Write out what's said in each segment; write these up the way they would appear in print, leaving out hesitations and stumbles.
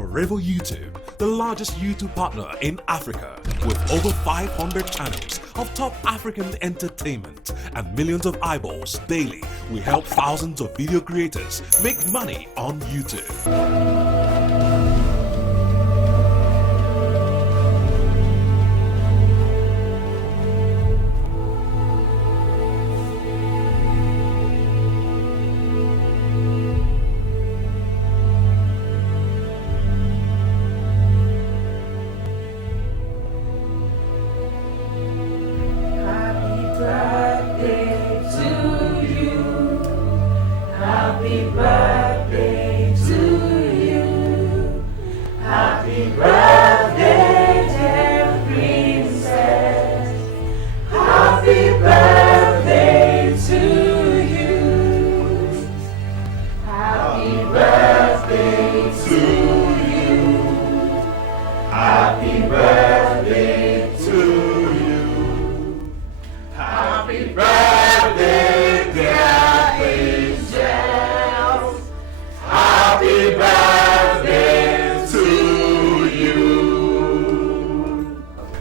Forever YouTube, the largest YouTube partner in Africa, with over 500 channels of top African entertainment and millions of eyeballs daily, we help thousands of video creators make money on YouTube.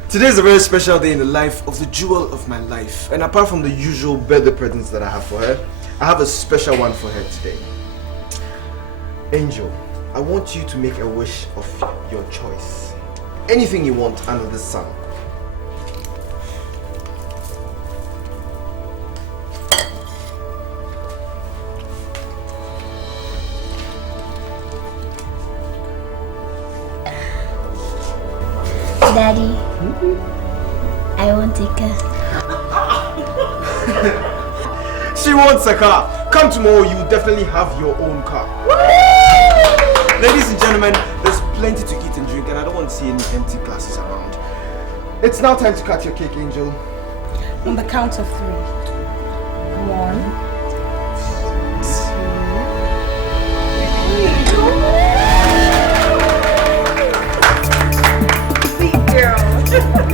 Today is a very special day in the life of the jewel of my life, and apart from the usual birthday presents that I have for her, I have a special one for her today. Angel, I want you to make a wish of your choice. Anything you want under the sun. Daddy, I want a car. She wants a car. Come tomorrow, you will definitely have your own car. Ladies and gentlemen, there's plenty to eat and drink, and I don't want to see any empty glasses around. It's now time to cut your cake, Angel. On the count of 3. 1, 2, 3.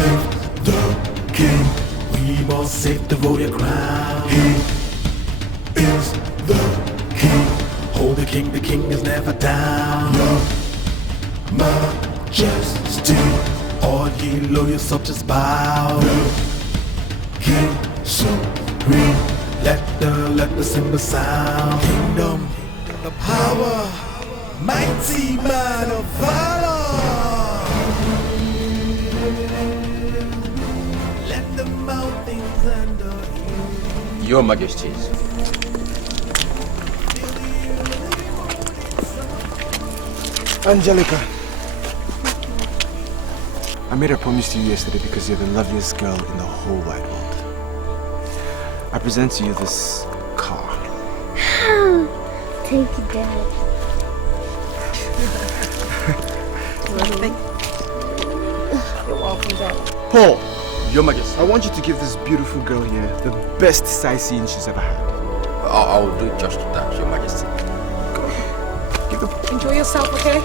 save the king. We must save the royal crown. He is the king. Hold the king is never down. Your majesty, all ye loyal subjects bow. The king supreme, let the cymbal sound. Kingdom, the power, mighty man of valor. Let the mountains under you. Your Majesties. Angelica, I made a promise to you yesterday because you're the loveliest girl in the whole wide world. I present to you this car. Thank you, Dad. You're welcome, Dad. Paul, Your Majesty. I want you to give this beautiful girl here the best sightseeing she's ever had. I'll do just that, Your Majesty. Enjoy yourself, okay?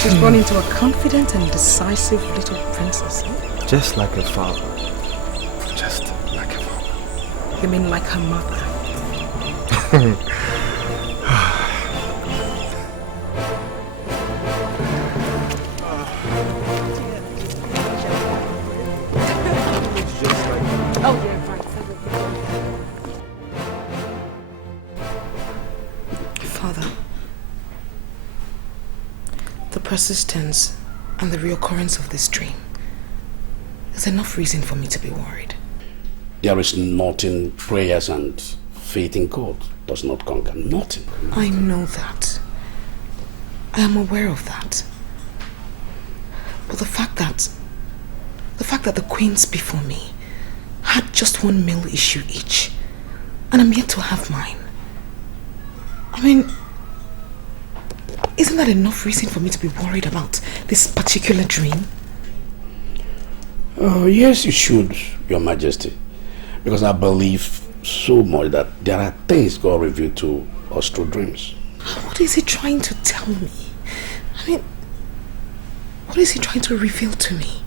She's grown into a confident and decisive little princess. Just like her father. Just like her father. You mean like her mother? Oh, yeah, right. Father, the persistence and the reoccurrence of this dream is enough reason for me to be worried. There is nothing prayers and faith in God does not conquer. Nothing. I know that. I am aware of that. But the fact that the queens before me had just one male issue each, and I'm yet to have mine. I mean, isn't that enough reason for me to be worried about this particular dream? Yes, you should, Your Majesty. Because I believe so much that there are things God revealed to us through dreams. What is he trying to tell me? I mean, what is he trying to reveal to me?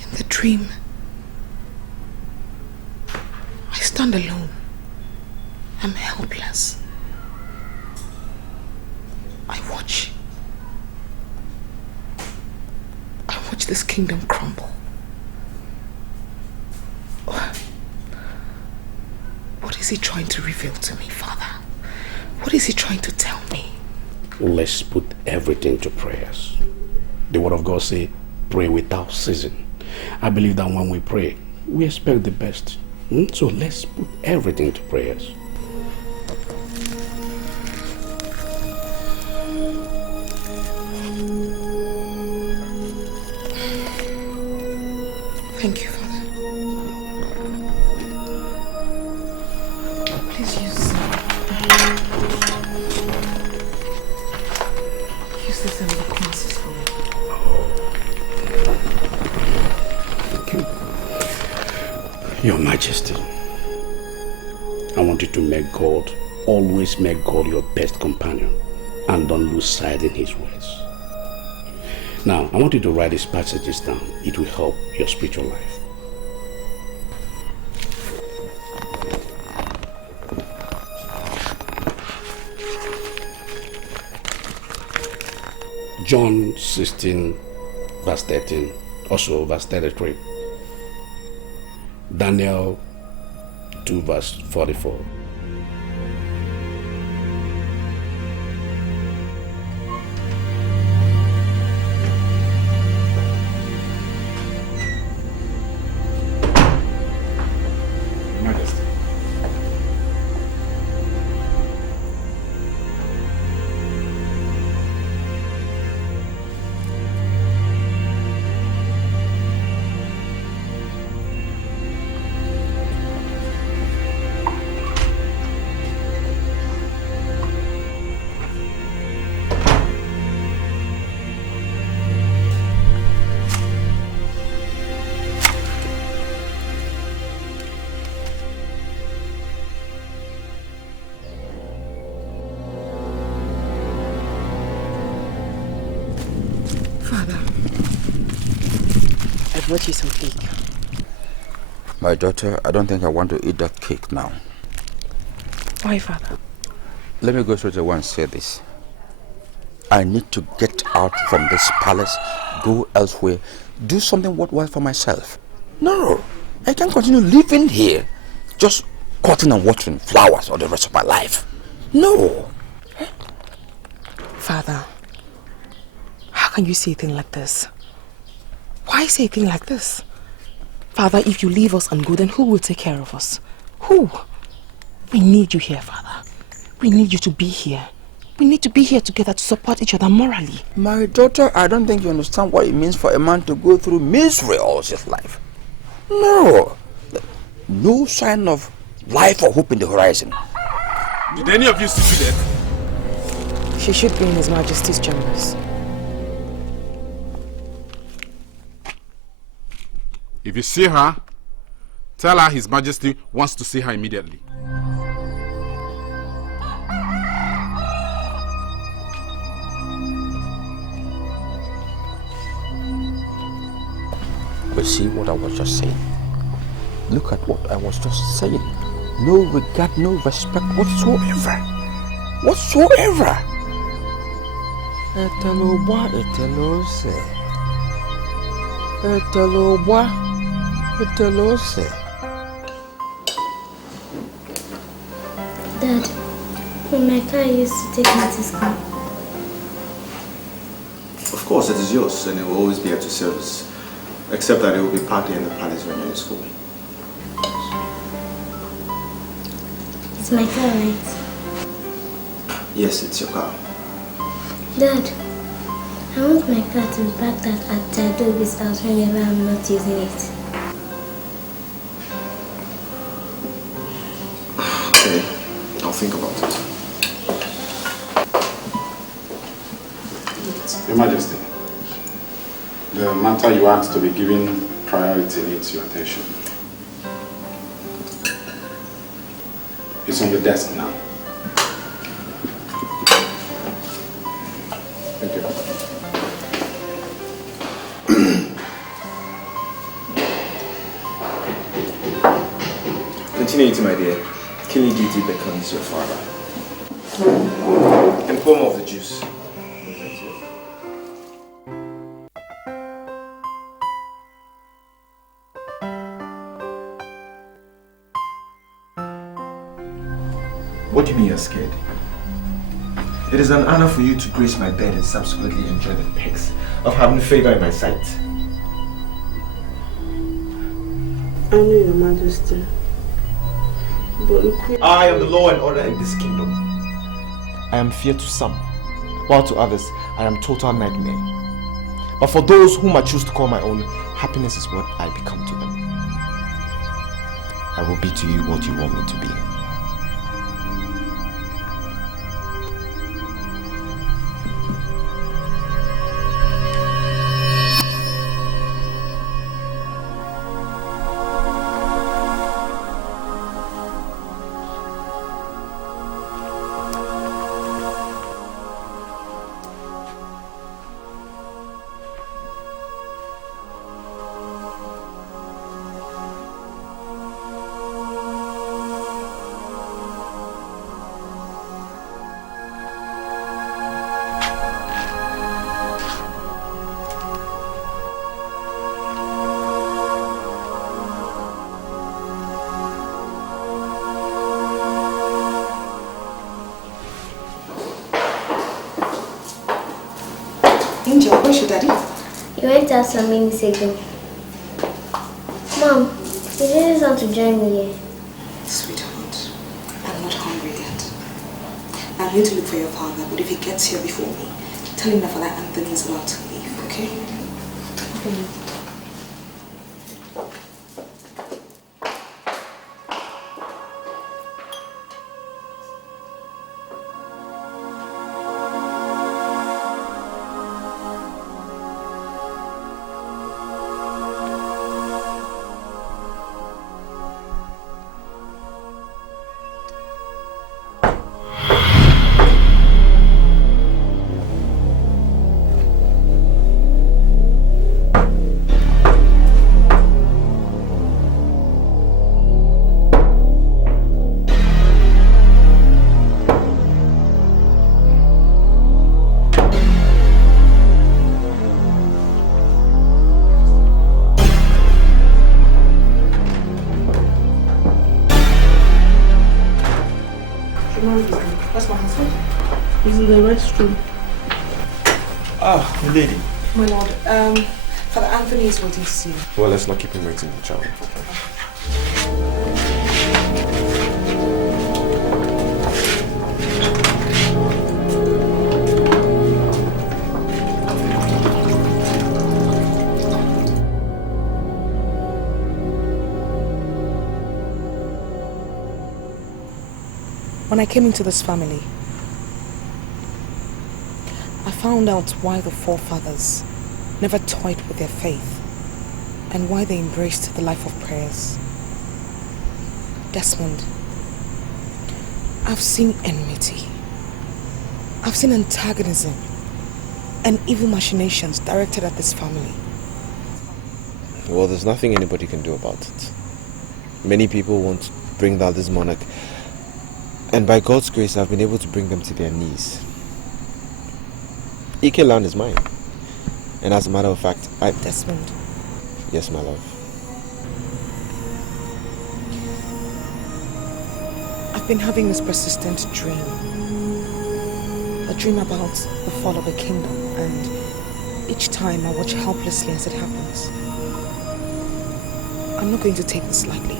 In the dream, I stand alone. I'm helpless. I watch this kingdom crumble. What is he trying to reveal to me, Father? What is he trying to tell me? Let's put everything to prayers. The word of God says, pray without ceasing. I believe that when we pray, we expect the best. So let's put everything to prayers. Thank you, Father. Please use this in the classes for me. Thank you. Your Majesty, I want you to make God, always make God your best companion and don't lose sight in his words. Now, I want you to write these passages down. It will help your spiritual life. John 16, verse 13, also verse 33. Daniel 2, verse 44. Majesty. brought you some cake. My daughter, I don't think I want to eat that cake now. Why, Father? Let me go straight away and say this. I need to get out from this palace, go elsewhere, do something worthwhile for myself. No, I can't continue living here, just cutting and watering flowers for the rest of my life. No. Father, how can you say a thing like this? Why say a thing like this? Father, if you leave us and go, then who will take care of us? Who? We need you here, Father. We need you to be here. We need to be here together to support each other morally. My daughter, I don't think you understand what it means for a man to go through misery all his life. No. No sign of life or hope in the horizon. Did any of you see that? She should be in His Majesty's chambers. If you see her, tell her His Majesty wants to see her immediately. But see what I was just saying. Look at what I was just saying. No regard, no respect whatsoever. Whatsoever. Eteloba, etelose. Eteloba, etelose. Dad, when my car used to take me to school. Of course, it is yours and it will always be at your service. Except that it will be parked in the palace when you're in school. It's my car, right? Yes, it's your car. Dad, I want my car to be parked at Adobe's house whenever I'm not using it. Okay, I'll think about it. Your Majesty, the matter you asked to be given priority needs your attention. It's on your desk now. Thank you. Continue eating, my dear. Killing duty becomes your father. And pour more of the juice. What do you mean you're scared? It is an honor for you to grace my bed and subsequently enjoy the perks of having favor in my sight. I know, Your Majesty. But the Queen... I am the law and order in this kingdom. I am fear to some, while to others I am total nightmare. But for those whom I choose to call my own, happiness is what I become to them. I will be to you what you want me to be. Angel, where's your daddy? He went out some minutes ago. Mom, you didn't want to join me here. Sweetheart, I'm not hungry yet. I'm going to look for your father, but if he gets here before me, tell him that Father Anthony is about to leave, okay? Okay. Where's my husband? He's in the restroom. Ah, lady. My lord, Father Anthony is waiting to see you. Well, let's not keep him waiting, child. When I came into this family, I found out why the forefathers never toyed with their faith and why they embraced the life of prayers. Desmond, I've seen enmity, I've seen antagonism and evil machinations directed at this family. Well, there's nothing anybody can do about it. Many people want to bring down this monarch, and by God's grace, I've been able to bring them to their knees. Ike land is mine. And as a matter of fact, Desmond. Yes, my love. I've been having this persistent dream. A dream about the fall of a kingdom, and each time I watch helplessly as it happens. I'm not going to take this lightly.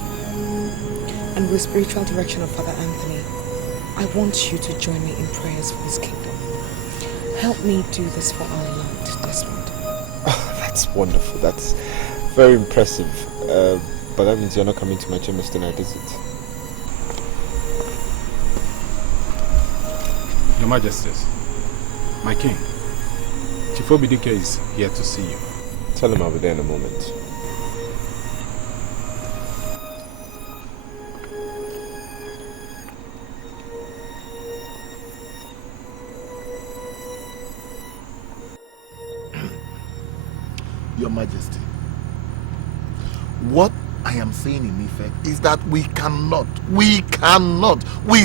And with the spiritual direction of Father Anthony, I want you to join me in prayers for this kingdom. Help me do this for our land, Desmond. Oh, that's wonderful. That's very impressive. But that means you're not coming to my chambers tonight, is it? Your Majesties, my king, Chief Obidike is here to see you. Tell him I'll be there in a moment. Your Majesty, what I am saying in effect is that we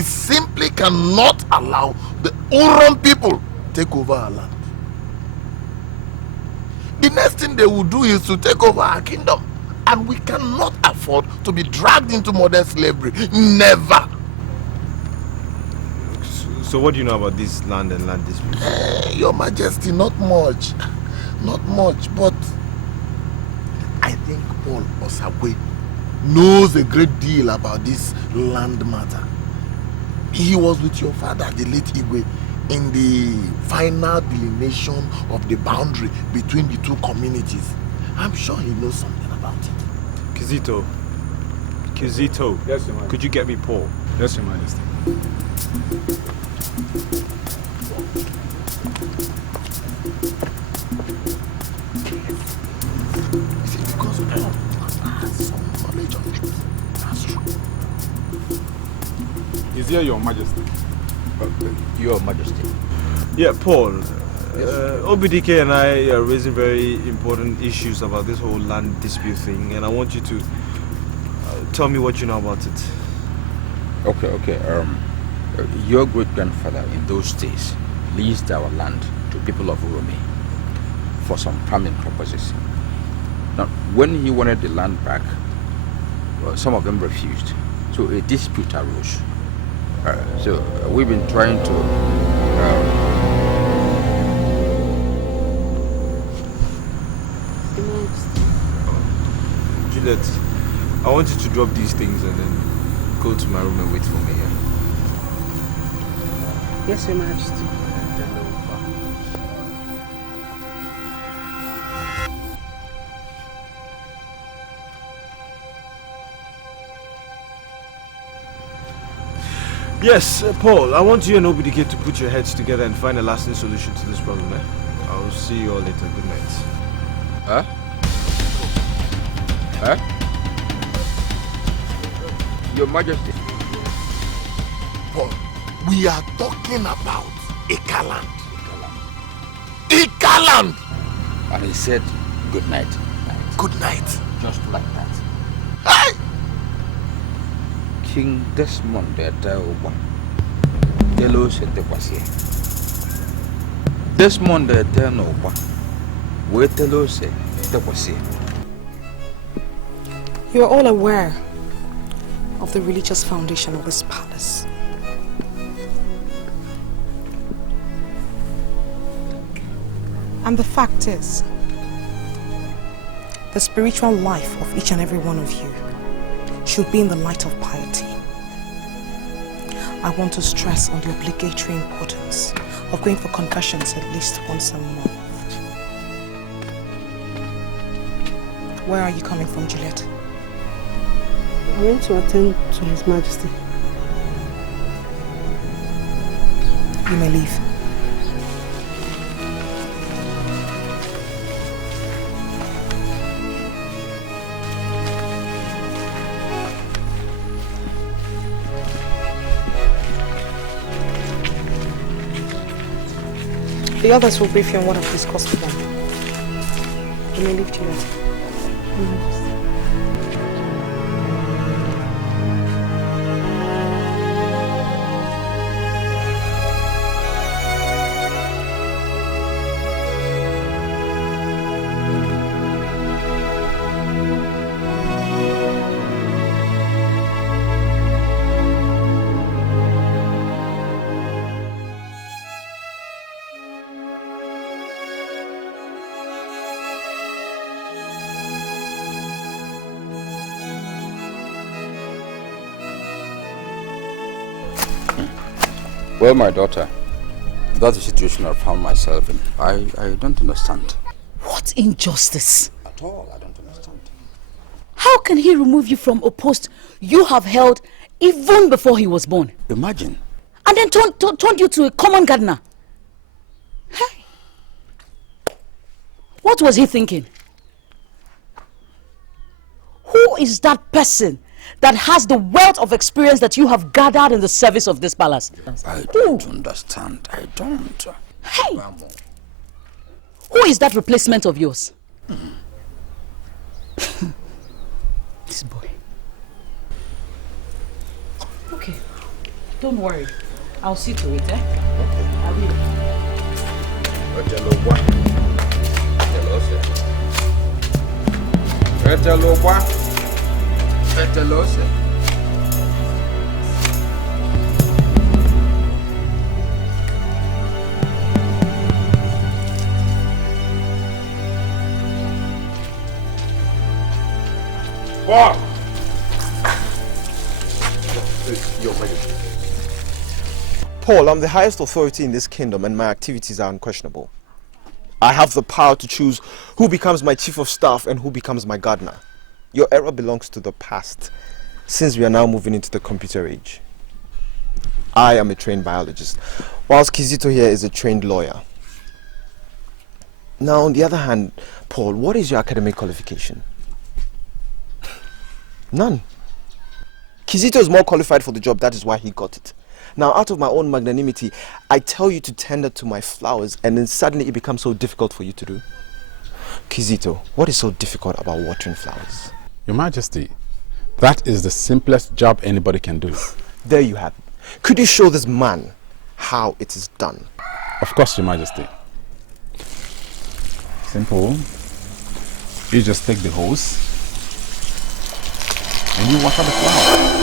simply cannot allow the Uron people take over our land. The next thing they will do is to take over our kingdom, and we cannot afford to be dragged into modern slavery. Never. So what do you know about this land and land dispute? Your Majesty, not much, but I think Paul Osagwe knows a great deal about this land matter. He was with your father, the late Igwe, in the final delineation of the boundary between the two communities. I'm sure he knows something about it. Kizito. Yes, Your Majesty. Could you get me Paul? Yes, Your Majesty. Because Paul has some knowledge of it. That's true. Is here, Your Majesty? Your Majesty. Yeah, Paul. Obidike and I are raising very important issues about this whole land dispute thing, and I want you to tell me what you know about it. Okay. Your great-grandfather in those days leased our land to people of Urumi for some farming purposes. Now, when he wanted the land back, well, some of them refused. So a dispute arose. So we've been trying to... Juliet, I want you to drop these things and then go to my room and wait for me here. Yes, Your Majesty. Yes, Paul, I want you and Obidike to put your heads together and find a lasting solution to this problem, eh? I'll see you all later. Good night. Huh? Your Majesty. Paul, we are talking about Ikaland. Ikaland! And he said, good night. Good night. Just like that. Hey! King Desmond Eteoba. Delo Setekwasi. Desmond Eteoba. Wetelo Setekwasi. You are all aware of the religious foundation of this palace. And the fact is, the spiritual life of each and every one of you should be in the light of piety. I want to stress on the obligatory importance of going for confessions at least once a month. Where are you coming from, Juliet? I went to attend to His Majesty. You may leave. The others will brief you on what I've discussed with them. You may leave, Juliet. Well, my daughter, that's the situation I found myself in. I don't understand. What injustice? At all, I don't understand. How can he remove you from a post you have held even before he was born? Imagine. And then turned you to a common gardener. Hey. What was he thinking? Who is that person that has the wealth of experience that you have gathered in the service of this palace? I don't understand. I don't. Hey! Who is that replacement of yours? This boy. Okay. Don't worry. I'll see to it, eh? I will. Paul, I'm the highest authority in this kingdom and my activities are unquestionable. I have the power to choose who becomes my chief of staff and who becomes my gardener. Your era belongs to the past, since we are now moving into the computer age. I am a trained biologist, whilst Kizito here is a trained lawyer. Now, on the other hand, Paul, what is your academic qualification? None. Kizito is more qualified for the job, that is why he got it. Now, out of my own magnanimity, I tell you to tender to my flowers, and then suddenly it becomes so difficult for you to do. Kizito, what is so difficult about watering flowers? Your Majesty, that is the simplest job anybody can do. There you have it. Could you show this man how it is done? Of course, Your Majesty. Simple. You just take the hose and you water the flower.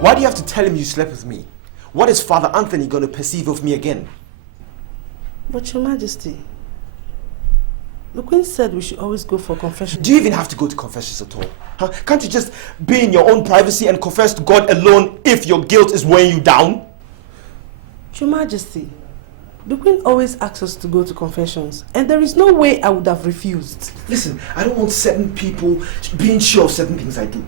Why do you have to tell him you slept with me? What is Father Anthony going to perceive of me again? But Your Majesty, the Queen said we should always go for confession. Do you even have to go to confessions at all? Huh? Can't you just be in your own privacy and confess to God alone if your guilt is weighing you down? Your Majesty, the Queen always asks us to go to confessions, and there is no way I would have refused. Listen, I don't want certain people being sure of certain things I do.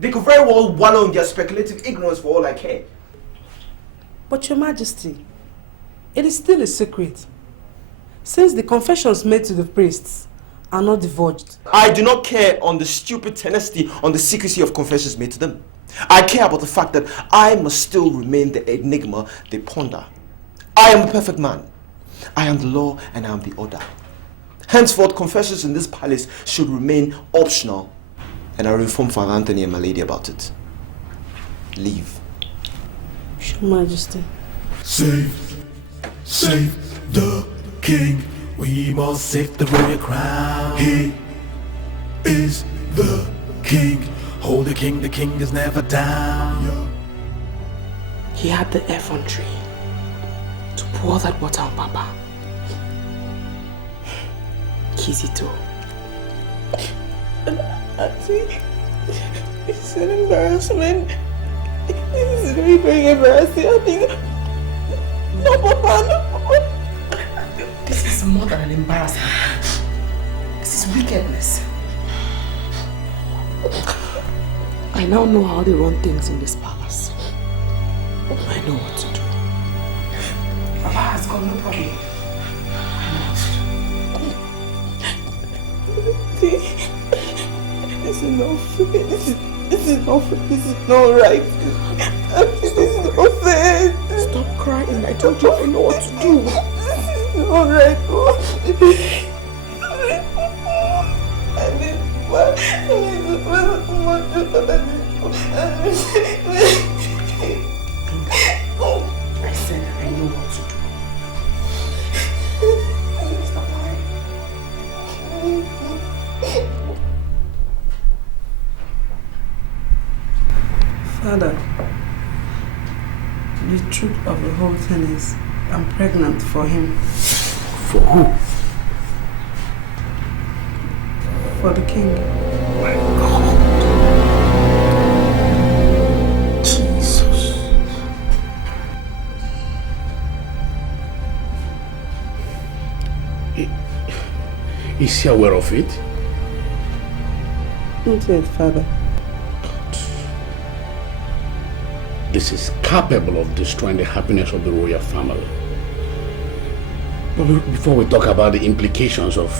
They could very well wallow in their speculative ignorance for all I care. But Your Majesty, it is still a secret, since the confessions made to the priests are not divulged. I do not care on the stupid tenacity on the secrecy of confessions made to them. I care about the fact that I must still remain the enigma they ponder. I am a perfect man. I am the law and I am the order. Henceforth, confessions in this palace should remain optional, and I will inform Father Anthony and my lady about it. Leave. Your Majesty. Save the king. We must save the royal crown. He is the king. Hold the king is never down. He had the effrontery to pour that water on Papa. Kizito. Auntie, it's an embarrassment. This is very, very embarrassing. I think... No, Papa, no, Papa. This is more than an embarrassment. This is wickedness. I now know how they run things in this palace. I know what to do. Papa has got no problem. This is not fair. This is not fair. This is not right. This is not fair. Stop crying. I told you I know what to do. This is not right. I said I know what to do. Stop crying. Father, the truth of the whole thing is I'm pregnant for him. For who? For the king. My God. Jesus. Is he aware of it? Not yet, Father. This is capable of destroying the happiness of the royal family. But before we talk about the implications of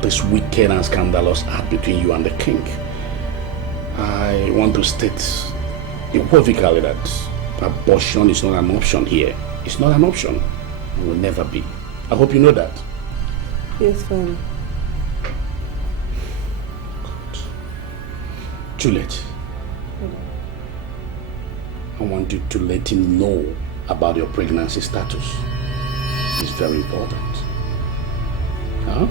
this wicked and scandalous act between you and the king, I want to state equivocally that abortion is not an option here. It's not an option. It will never be. I hope you know that. Yes, Father. Juliet, I want you to let him know about your pregnancy status. It's very important. Huh?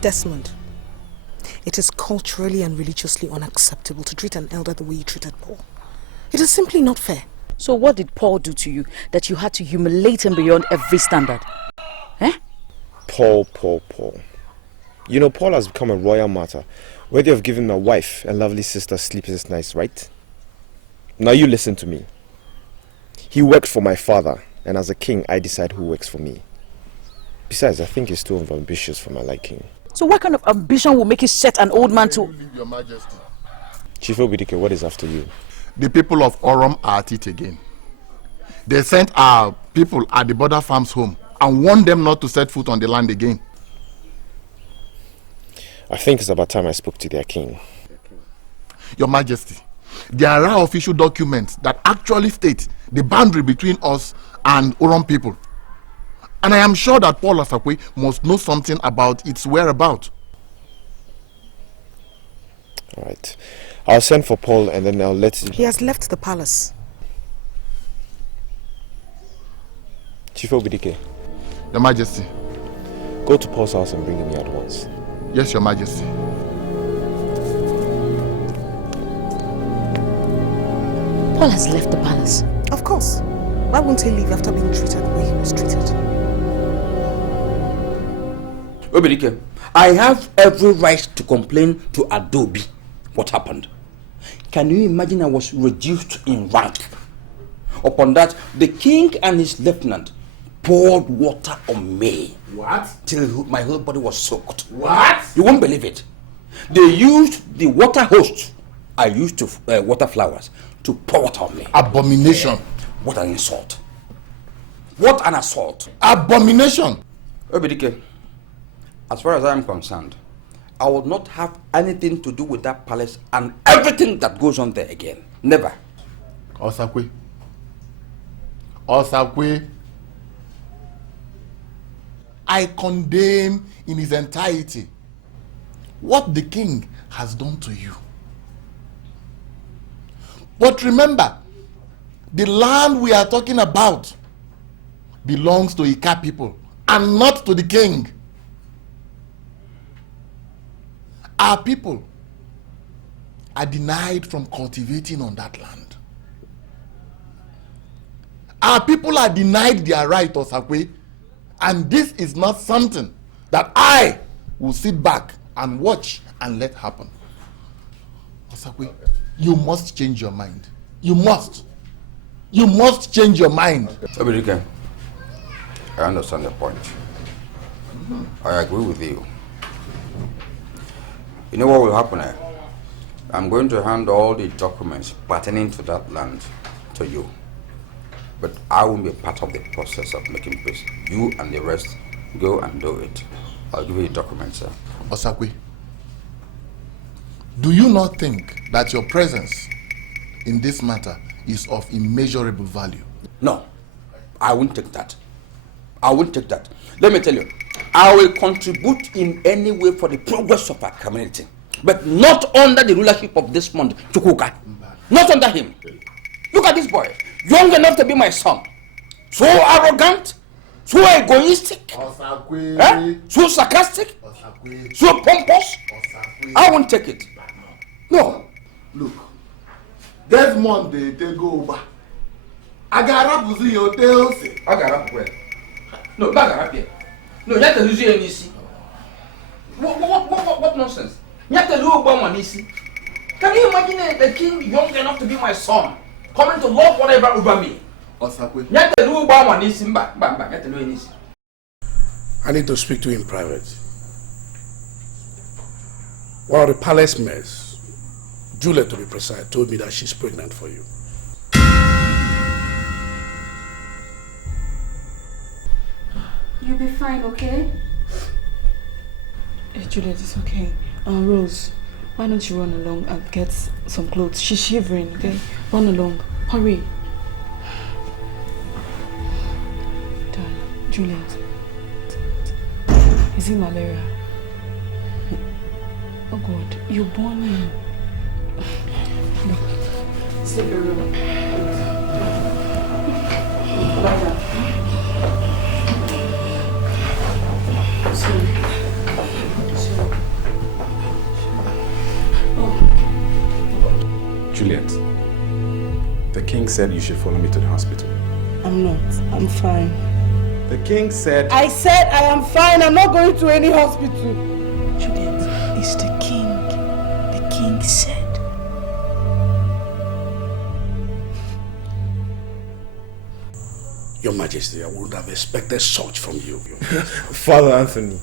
Desmond, it is culturally and religiously unacceptable to treat an elder the way you treated Paul. It is simply not fair. So what did Paul do to you that you had to humiliate him beyond every standard? Eh? Paul. You know, Paul has become a royal martyr, worthy of giving my wife and lovely sister sleepless nights, right? Now you listen to me. He worked for my father, and as a king, I decide who works for me. Besides, I think he's too ambitious for my liking. So what kind of ambition will make you set an old man to... Your Majesty. Chief Obidike, what is after you? The people of Orom are at it again. They sent our people at the border farms home and warned them not to set foot on the land again. I think it's about time I spoke to their king. Your Majesty, there are official documents that actually state the boundary between us and Orom people. And I am sure that Paul Asakwe must know something about its whereabouts. All right. I'll send for Paul and then I'll let... He has left the palace. Chief Obidike. Your Majesty. Go to Paul's house and bring him here at once. Yes, Your Majesty. Paul has left the palace. Of course. Why won't he leave after being treated the way he was treated? Obidike, I have every right to complain to Adobe what happened. Can you imagine I was reduced in rank? Upon that, the king and his lieutenant poured water on me. What? Till my whole body was soaked. What? You won't believe it. They used the water hose I used to water flowers to pour water on me. Abomination. What an insult. What an assault. Abomination. Obidike, as far as I am concerned, I will not have anything to do with that palace and everything that goes on there again. Never. Osakwe. I condemn in its entirety what the king has done to you. But remember, the land we are talking about belongs to Ika people and not to the king. Our people are denied from cultivating on that land. Our people are denied their right, Osakwe, and this is not something that I will sit back and watch and let happen. Osakwe, you must change your mind. You must. You must change your mind. Obirike, I understand the point. I agree with you. You know what will happen? I'm going to hand all the documents pertaining to that land to you. But I won't be part of the process of making peace. You and the rest go and do it. I'll give you the documents, sir. Osakwe, do you not think that your presence in this matter is of immeasurable value? No, I won't take that. I won't take that. Let me tell you, I will contribute in any way for the progress of our community, but not under the rulership of this month, Chukwuka. Not under him. Look at this boy, young enough to be my son. So arrogant, so egoistic, so sarcastic, so pompous. I won't take it. No. Look, Desmond, they go over. Agara buzi hotel. Agara where? No, Agara here. No, you have to lose your nisi. What nonsense? You have to lose Obama nisi. Can you imagine a king young enough to be my son coming to lord whatever over me? Osakwe. You have to lose Obama nisi. You have to lose nisi. I need to speak to him in private. One of the palace maids, Juliet to be precise, told me that she's pregnant for you. You'll be fine, okay? Hey, Juliet, it's okay. Rose, why don't you run along and get some clothes? She's shivering, okay? Run along. Hurry. Darling, Juliet. Is it malaria? Oh God, you're burning. Look, sleep in your room. Lie down. Juliet, the king said you should follow me to the hospital. I'm not. I'm fine. The king said... I said I am fine. I'm not going to any hospital. Juliet, it's the king. The king said. Your Majesty, I wouldn't have expected such from you. Father Anthony,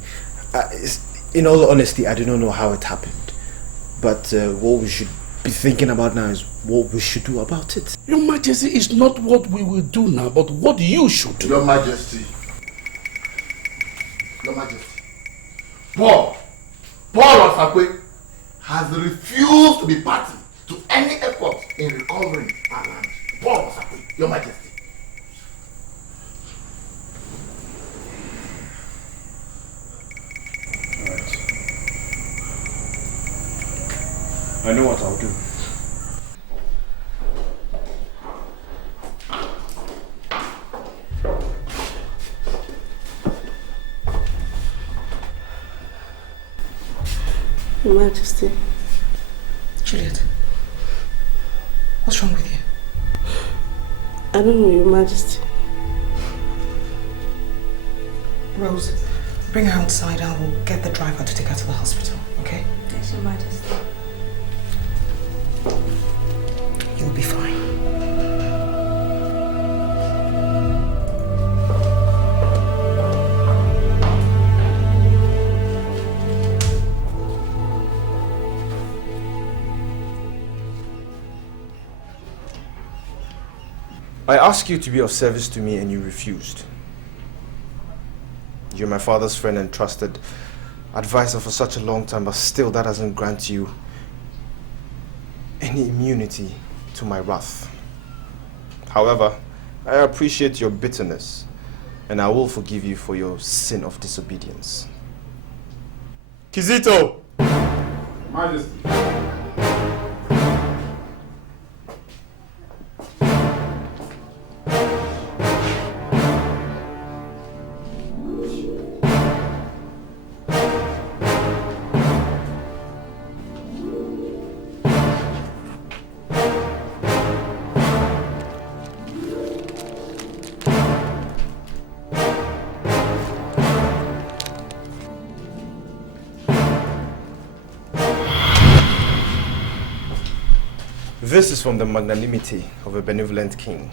in all honesty, I do not know how it happened. But what we should be thinking about now is what we should do about it. Your Majesty, is not what we will do now, but what you should do. Your Majesty. Your Majesty. Paul Osakwe has refused to be party to any effort in recovering our land. Paul Osakwe, Your Majesty. I know what I'll do. Your Majesty. Juliet, what's wrong with you? I don't know, Your Majesty. Rose, bring her outside. I will get the driver to take her to the hospital, okay? Yes, Your Majesty. You'll be fine. I asked you to be of service to me and you refused. You're my father's friend and trusted advisor for such a long time, but still that doesn't grant you any immunity to my wrath. However, I appreciate your bitterness and I will forgive you for your sin of disobedience. Kizito! Majesty. This is from the magnanimity of a benevolent king.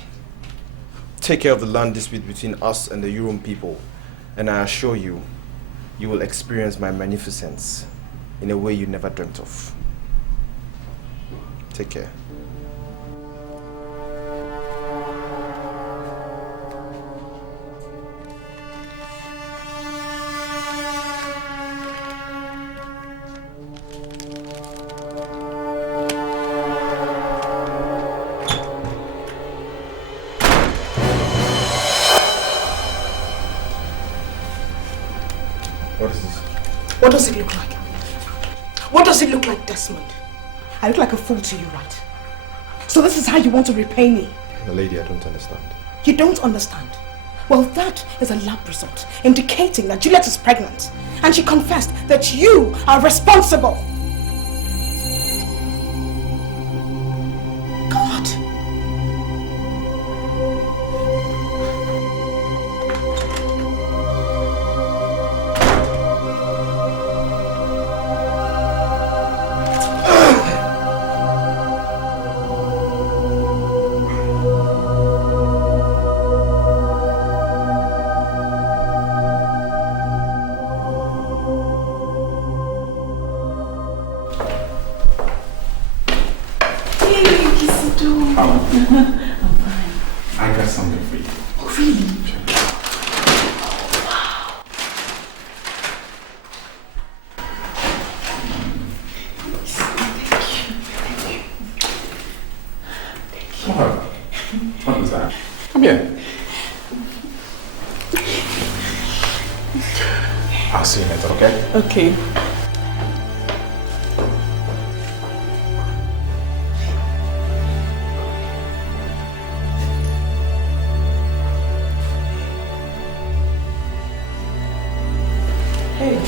Take care of the land dispute between us and the Urum people, and I assure you, you will experience my magnificence in a way you never dreamt of. Take care. What does it look like? What does it look like, Desmond? I look like a fool to you, right? So this is how you want to repay me? Lady, I don't understand. You don't understand? Well, that is a lab result indicating that Juliet is pregnant. And she confessed that you are responsible. God! Okay. Hey,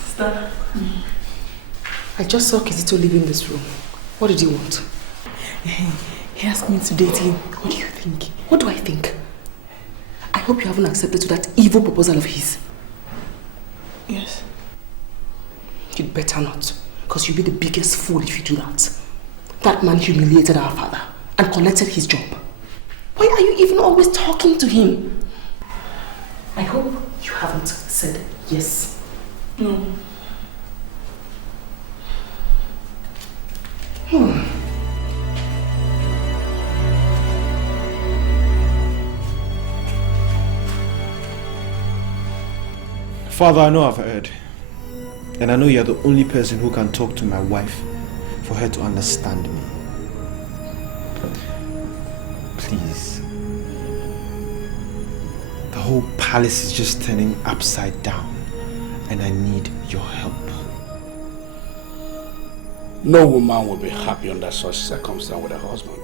sister. I just saw Kizito leaving this room. What did he want? He asked me to date him. What do you think? What do I think? I hope you haven't accepted to that evil proposal of his. Yes. You'd better not, because you'll be the biggest fool if you do that. That man humiliated our father and collected his job. Why are you even always talking to him? I hope you haven't said yes. No. Father, I know I've heard. And I know you're the only person who can talk to my wife for her to understand me. Please. The whole palace is just turning upside down and I need your help. No woman will be happy under such circumstances with her husband.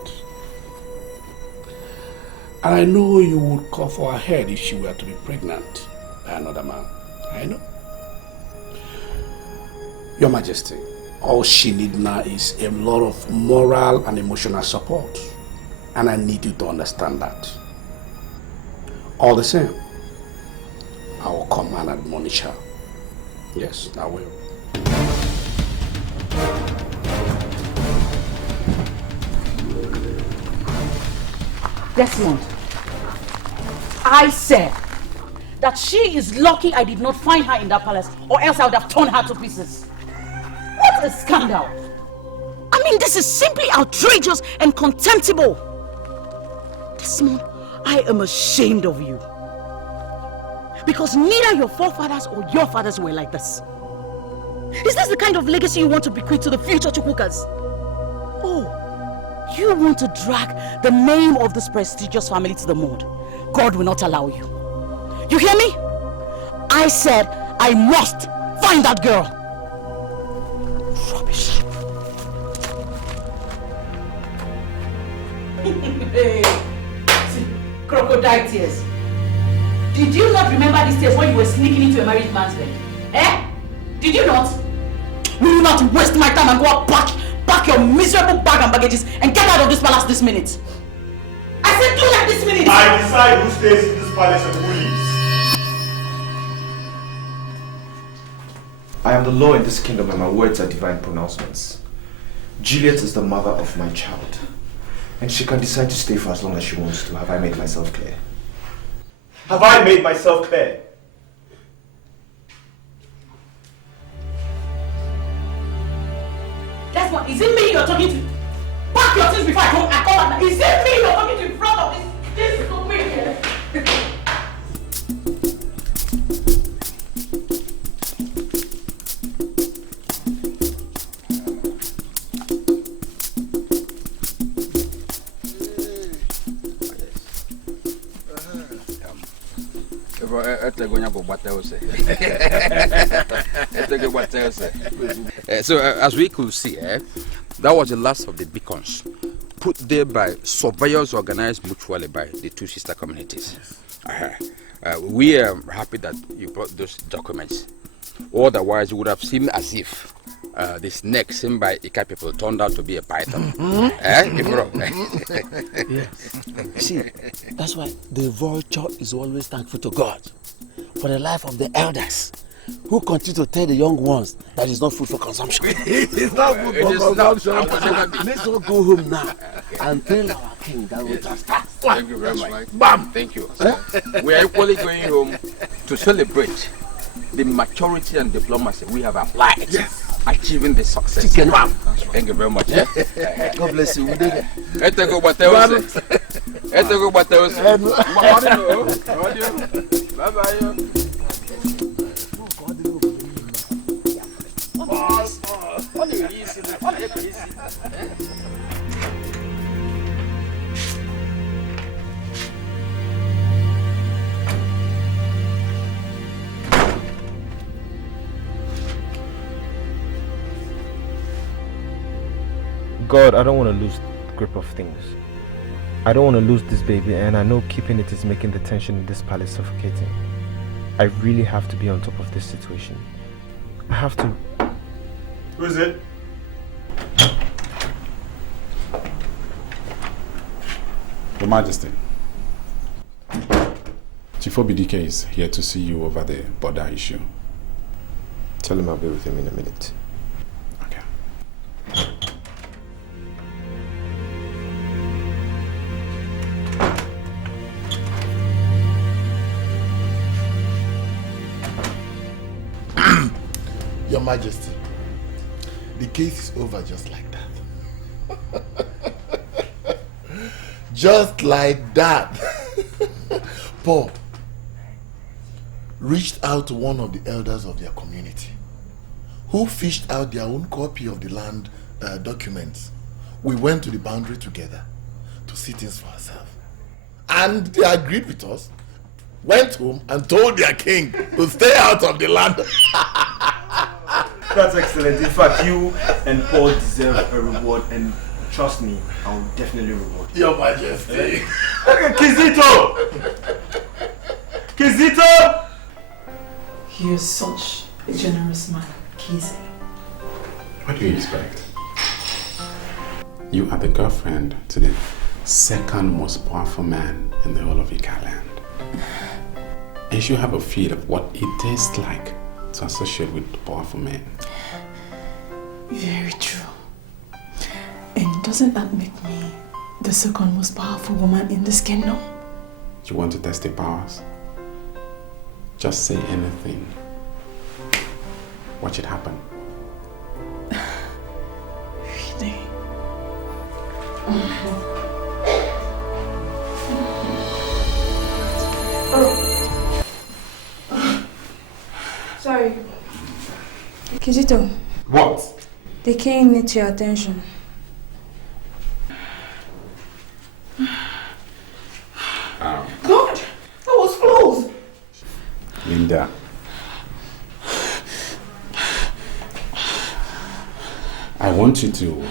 And I know you would call for her head if she were to be pregnant by another man. I know. Your Majesty, all she needs now is a lot of moral and emotional support. And I need you to understand that. All the same, I will come and admonish her. Yes, I will. Desmond, I said that she is lucky I did not find her in that palace, or else I would have torn her to pieces. What a scandal! I mean, this is simply outrageous and contemptible. Desmond, I am ashamed of you. Because neither your forefathers or your fathers were like this. Is this the kind of legacy you want to bequeath to the future Chukwukas? Oh, You want to drag the name of this prestigious family to the mud. God will not allow you. You hear me? I said I must find that girl. Rubbish. Hey, see, crocodile tears. Did you not remember these tears when you were sneaking into a married man's bed? Eh? Did you not? Will you not waste my time and go up pack your miserable bag and baggages and get out of this palace this minute? I said do that this minute! I decide who stays in this palace and who leaves. I am the law in this kingdom and my words are divine pronouncements. Juliet is the mother of my child. And she can decide to stay for as long as she wants to. Have I made myself clear? Have I made myself clear? That's what, is it me you're talking to? Pack your things before I come out. Is it me you're talking to in front of this stupid here? So as we could see, that was the last of the beacons put there by surveyors organized mutually by the two sister communities. We are happy that you brought those documents. Otherwise, it would have seemed as if the snake seen by Ika people turned out to be a python. Yes. See, that's why the vulture is always thankful to God for the life of the elders who continue to tell the young ones that it's not food for consumption. It's not food for consumption. Let's all go home now and tell our king that we just start. Thank you very much. Bam! Thank you. We are equally going home to celebrate the maturity and diplomacy we have applied, achieving the success. Thank you very much. God bless you. Bye-bye. God, I don't want to lose grip of things. I don't want to lose this baby, and I know keeping it is making the tension in this palace suffocating. I really have to be on top of this situation. I have to... Who is it? Your Majesty, Chief Obidike is here to see you over the border issue. Tell him I'll be with him in a minute. Okay. Your Majesty, the case is over just like that. Just like that. Paul reached out to one of the elders of their community who fished out their own copy of the land documents. We went to the boundary together to see things for ourselves. And they agreed with us, went home and told their king to stay out of the land. That's excellent. In fact, you and Paul deserve a reward, and trust me, I will definitely reward you. Your Majesty. Kizito! Kizito! You're such a generous man, Kizi. What do you expect? You are the girlfriend to the second most powerful man in the whole of Ika land. And you should have a feel of what it tastes like to associate with powerful men. Very true. And doesn't that make me the second most powerful woman in this kingdom? You want to test the powers? Just say anything. Watch it happen. Really? Sorry. Kizito. What? The king needs your attention. Linda. I want you to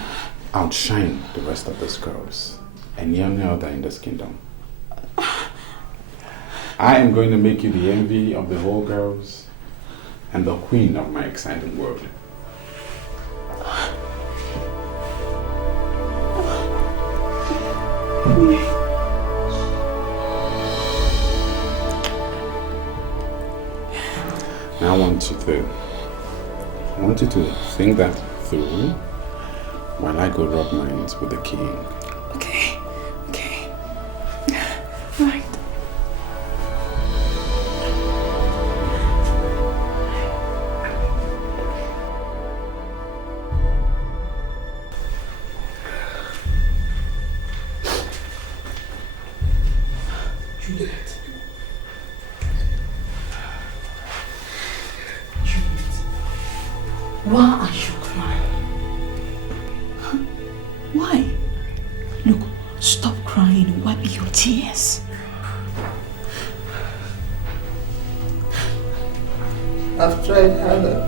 outshine the rest of these girls and any other in this kingdom. I am going to make you the envy of the whole girls and the queen of my exciting world. Now I want you to think that through while I go rub minds with the king. Okay. Right. Juliet. Why are you crying? Huh? Why? Look, stop crying and wipe your tears. I've tried harder,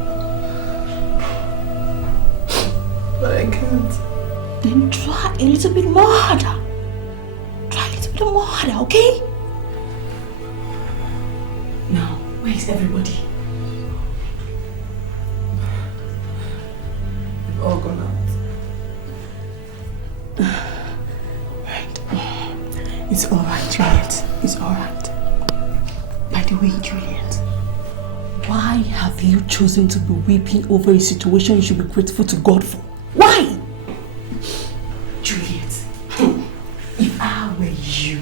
but I can't. Then try a little bit more harder. Try a little bit more harder, okay? Now, where is everybody? They've all gone out. Right. It's alright, Juliet. It's alright. By the way, Juliet, why have you chosen to be weeping over a situation you should be grateful to God for? Why? Juliet, if I were you,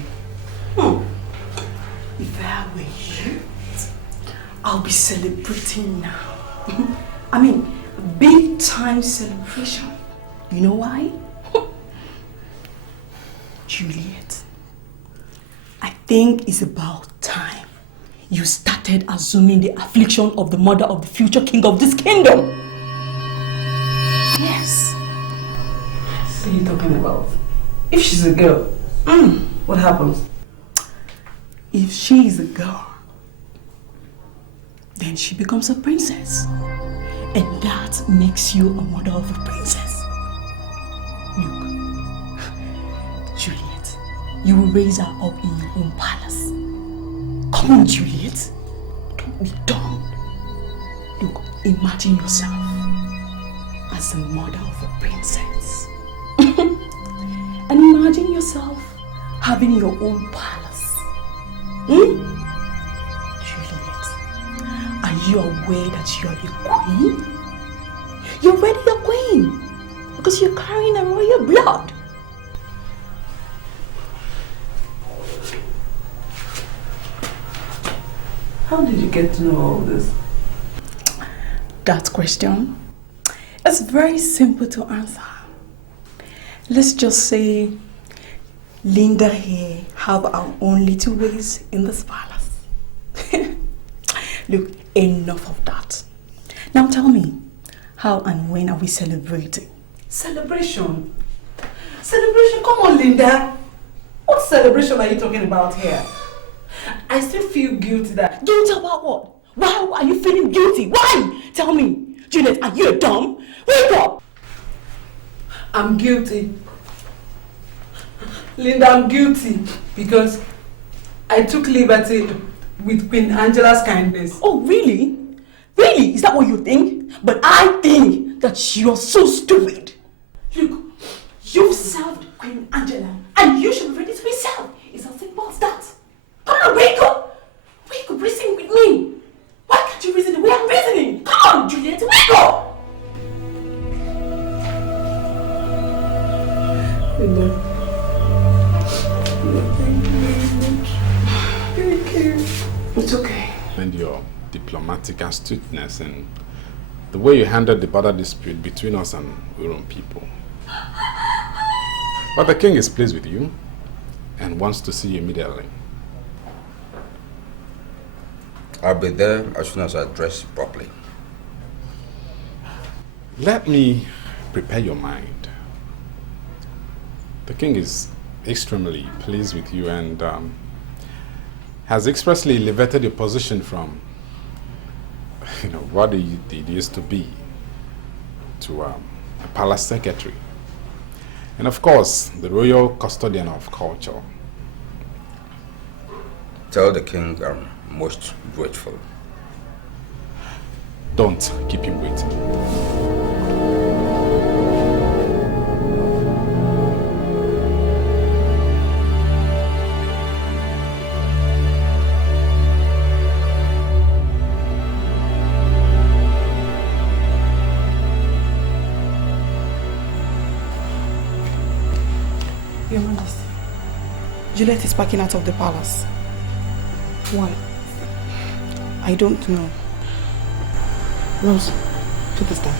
I'll be celebrating now. I mean, big time celebration. You know why? Juliet, I think it's about time you started assuming the affliction of the mother of the future king of this kingdom. Yes. What are you talking about? If she's a girl, what happens? If she is a girl, then she becomes a princess. And that makes you a mother of a princess. Look, Juliet, you will raise her up in your own palace. Come on, Juliet. Don't be dumb. Look, imagine yourself as the mother of a princess. And imagine yourself having your own palace. Juliet, are you aware that you are a queen? You're already a queen because you're carrying a royal blood. How did you get to know all this? That question is very simple to answer. Let's just say Linda here have our own little ways in this palace. Look, enough of that. Now tell me, how and when are we celebrating? Celebration? Celebration? Come on, Linda. What celebration are you talking about here? I still feel guilty that... Guilty about what? Why are you feeling guilty? Why? Tell me. Juliet, are you dumb? Wake up! I'm guilty. Linda, I'm guilty because I took liberty with Queen Angela's kindness. Oh, really? Really? Is that what you think? But I think that you're so stupid. Look, you've served Queen Angela and you should be ready to be served. It's as simple as that. Come on, wake up! Wake up, reason with me. Why can't you reason the way I'm reasoning? Come on, Juliet, wake up! Linda. Thank you. It's okay. And your diplomatic astuteness and the way you handled the border dispute between us and our own people. But the king is pleased with you and wants to see you immediately. I'll be there as soon as I dress properly. Let me prepare your mind. The king is extremely pleased with you and has expressly elevated your position from what it used to be to a palace secretary. And of course, the royal custodian of culture. Tell the king I'm most grateful. Don't keep him waiting. Your Majesty, Juliet is backing out of the palace. Why? I don't know. Rose, put this down.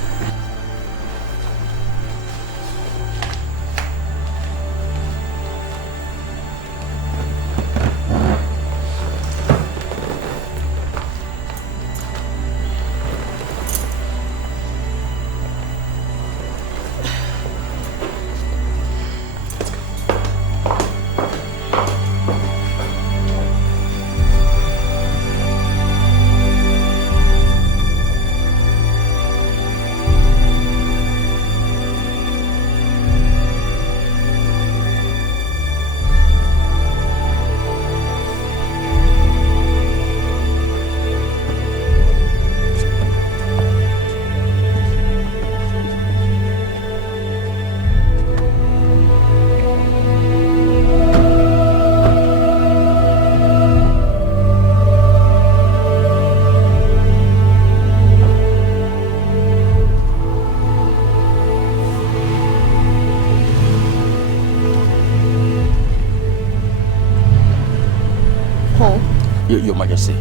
Your Majesty.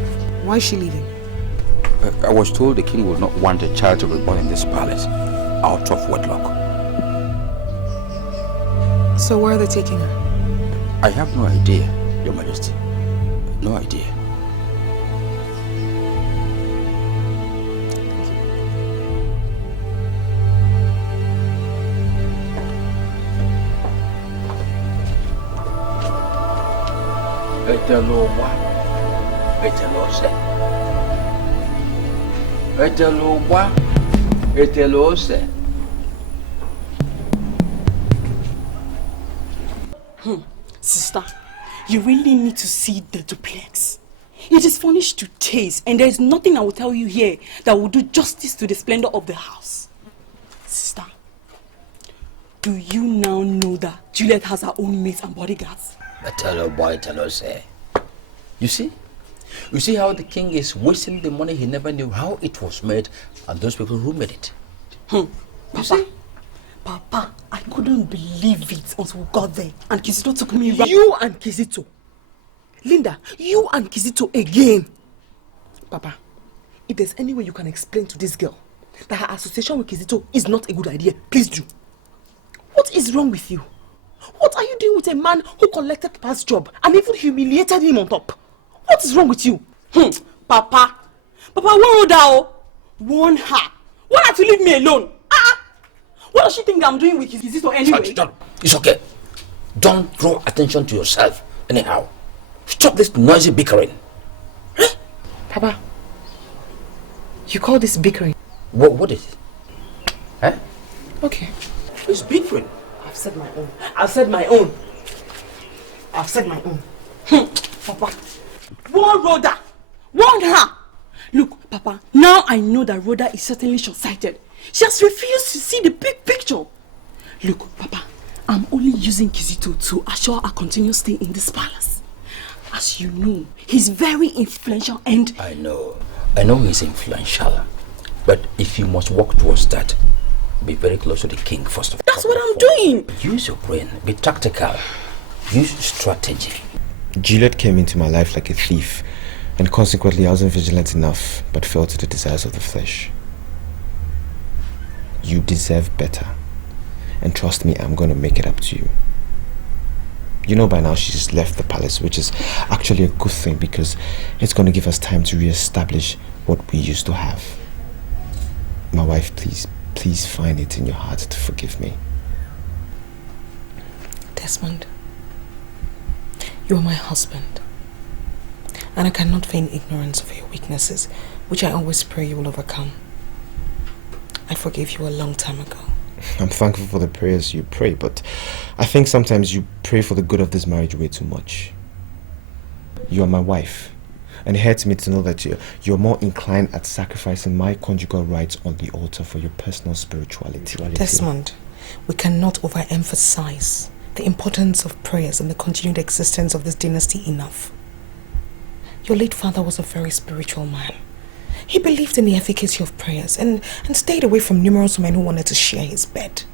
Why is she leaving? I was told the king would not want a child to be born in this palace out of wedlock. So where are they taking her? I have no idea, Your Majesty. No idea. Sister, you really need to see the duplex. It is furnished to taste, and there is nothing I will tell you here that will do justice to the splendor of the house. Sister, do you now know that Juliet has her own maids and bodyguards? But tell her boy, tell her say. You see how the king is wasting the money he never knew how it was made, and those people who made it. Papa, I couldn't believe it until we got there and Kizito took me right. You and Kizito. Linda, you and Kizito again. Papa, if there's any way you can explain to this girl that her association with Kizito is not a good idea, please do. What is wrong with you? What are you doing with a man who collected Papa's job and even humiliated him on top? What is wrong with you? Papa, warn her. Warn her. Why not you leave me alone? What does she think I'm doing with Kizito anyway? It's okay. Don't draw attention to yourself anyhow. Stop this noisy bickering. Papa, you call this bickering? What is it? Huh? Okay. It's bickering. I've said my own. I've said my own. Papa, warn Rhoda. Warn her. Look, Papa, now I know that Rhoda is certainly short-sighted. She has refused to see the big picture. Look, Papa, I'm only using Kizito to assure our continuous stay in this palace. As you know, he's very influential and... I know he's influential. But if you must work towards that, be very close to the king first of all. That's what I'm doing. Use your brain. Be tactical. Use strategy. Juliet came into my life like a thief, and consequently I wasn't vigilant enough, but fell to the desires of the flesh. You deserve better. And trust me, I'm going to make it up to you. You know by now she's just left the palace, which is actually a good thing because it's going to give us time to re-establish what we used to have. My wife, please find it in your heart to forgive me. Desmond, you are my husband. And I cannot feign ignorance of your weaknesses which I always pray you will overcome. I forgave you a long time ago. I'm thankful for the prayers you pray, but I think sometimes you pray for the good of this marriage way too much. You are my wife, and it hurts me to know that you're more inclined at sacrificing my conjugal rights on the altar for your personal spirituality. Desmond, we cannot overemphasize the importance of prayers and the continued existence of this dynasty enough. Your late father was a very spiritual man. He believed in the efficacy of prayers and stayed away from numerous men who wanted to share his bed.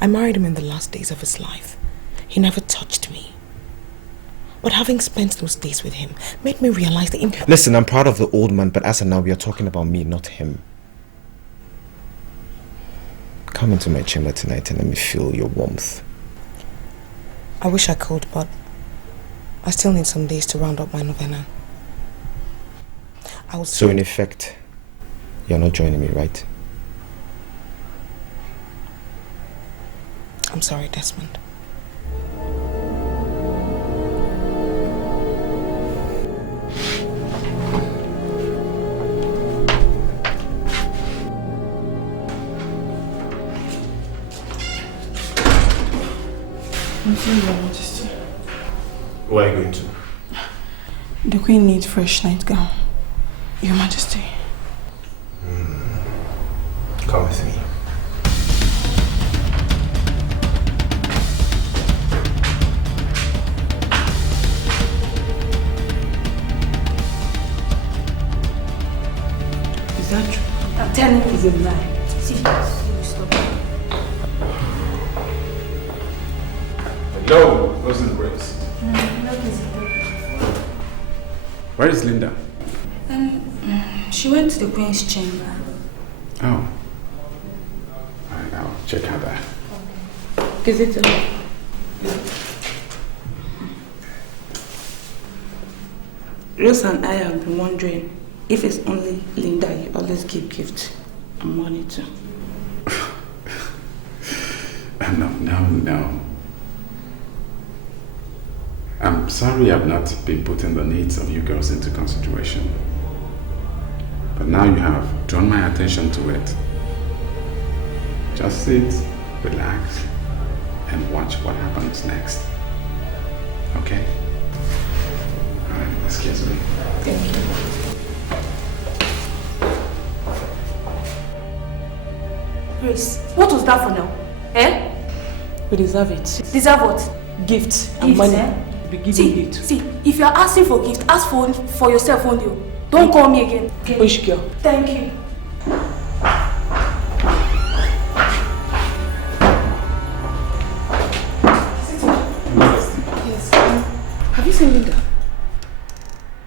I married him in the last days of his life. He never touched me. But having spent those days with him made me realize the impact. Listen, I'm proud of the old man, but as of now we are talking about me, not him. Come into my chamber tonight and let me feel your warmth. I wish I could, but I still need some days to round up my novena. So in effect, you're not joining me, right? I'm sorry, Desmond. I'm sorry, Your Majesty. Where are you going to? The Queen needs fresh nightgown. Your Majesty. Come with me. Is that true? I'm telling you, it's a lie. See, stop. Hello, Cousin Grace. Where is Linda? She went to the Queen's chamber. Oh. Alright, I'll check her there. Is it Rose and I have been wondering if it's only Linda you always give gifts and money to. No. I'm sorry I've not been putting the needs of you girls into consideration. But now you have drawn my attention to it. Just sit, relax, and watch what happens next. Okay? Alright, excuse me. Thank you. Grace, what was that for now? Eh? We deserve it. Deserve what? Gifts and money. Eh? Be giving gifts. See, if you are asking for gifts, ask for yourself only. Don't call me again. Okay? Which girl? Thank you. Yes. Have you seen Linda?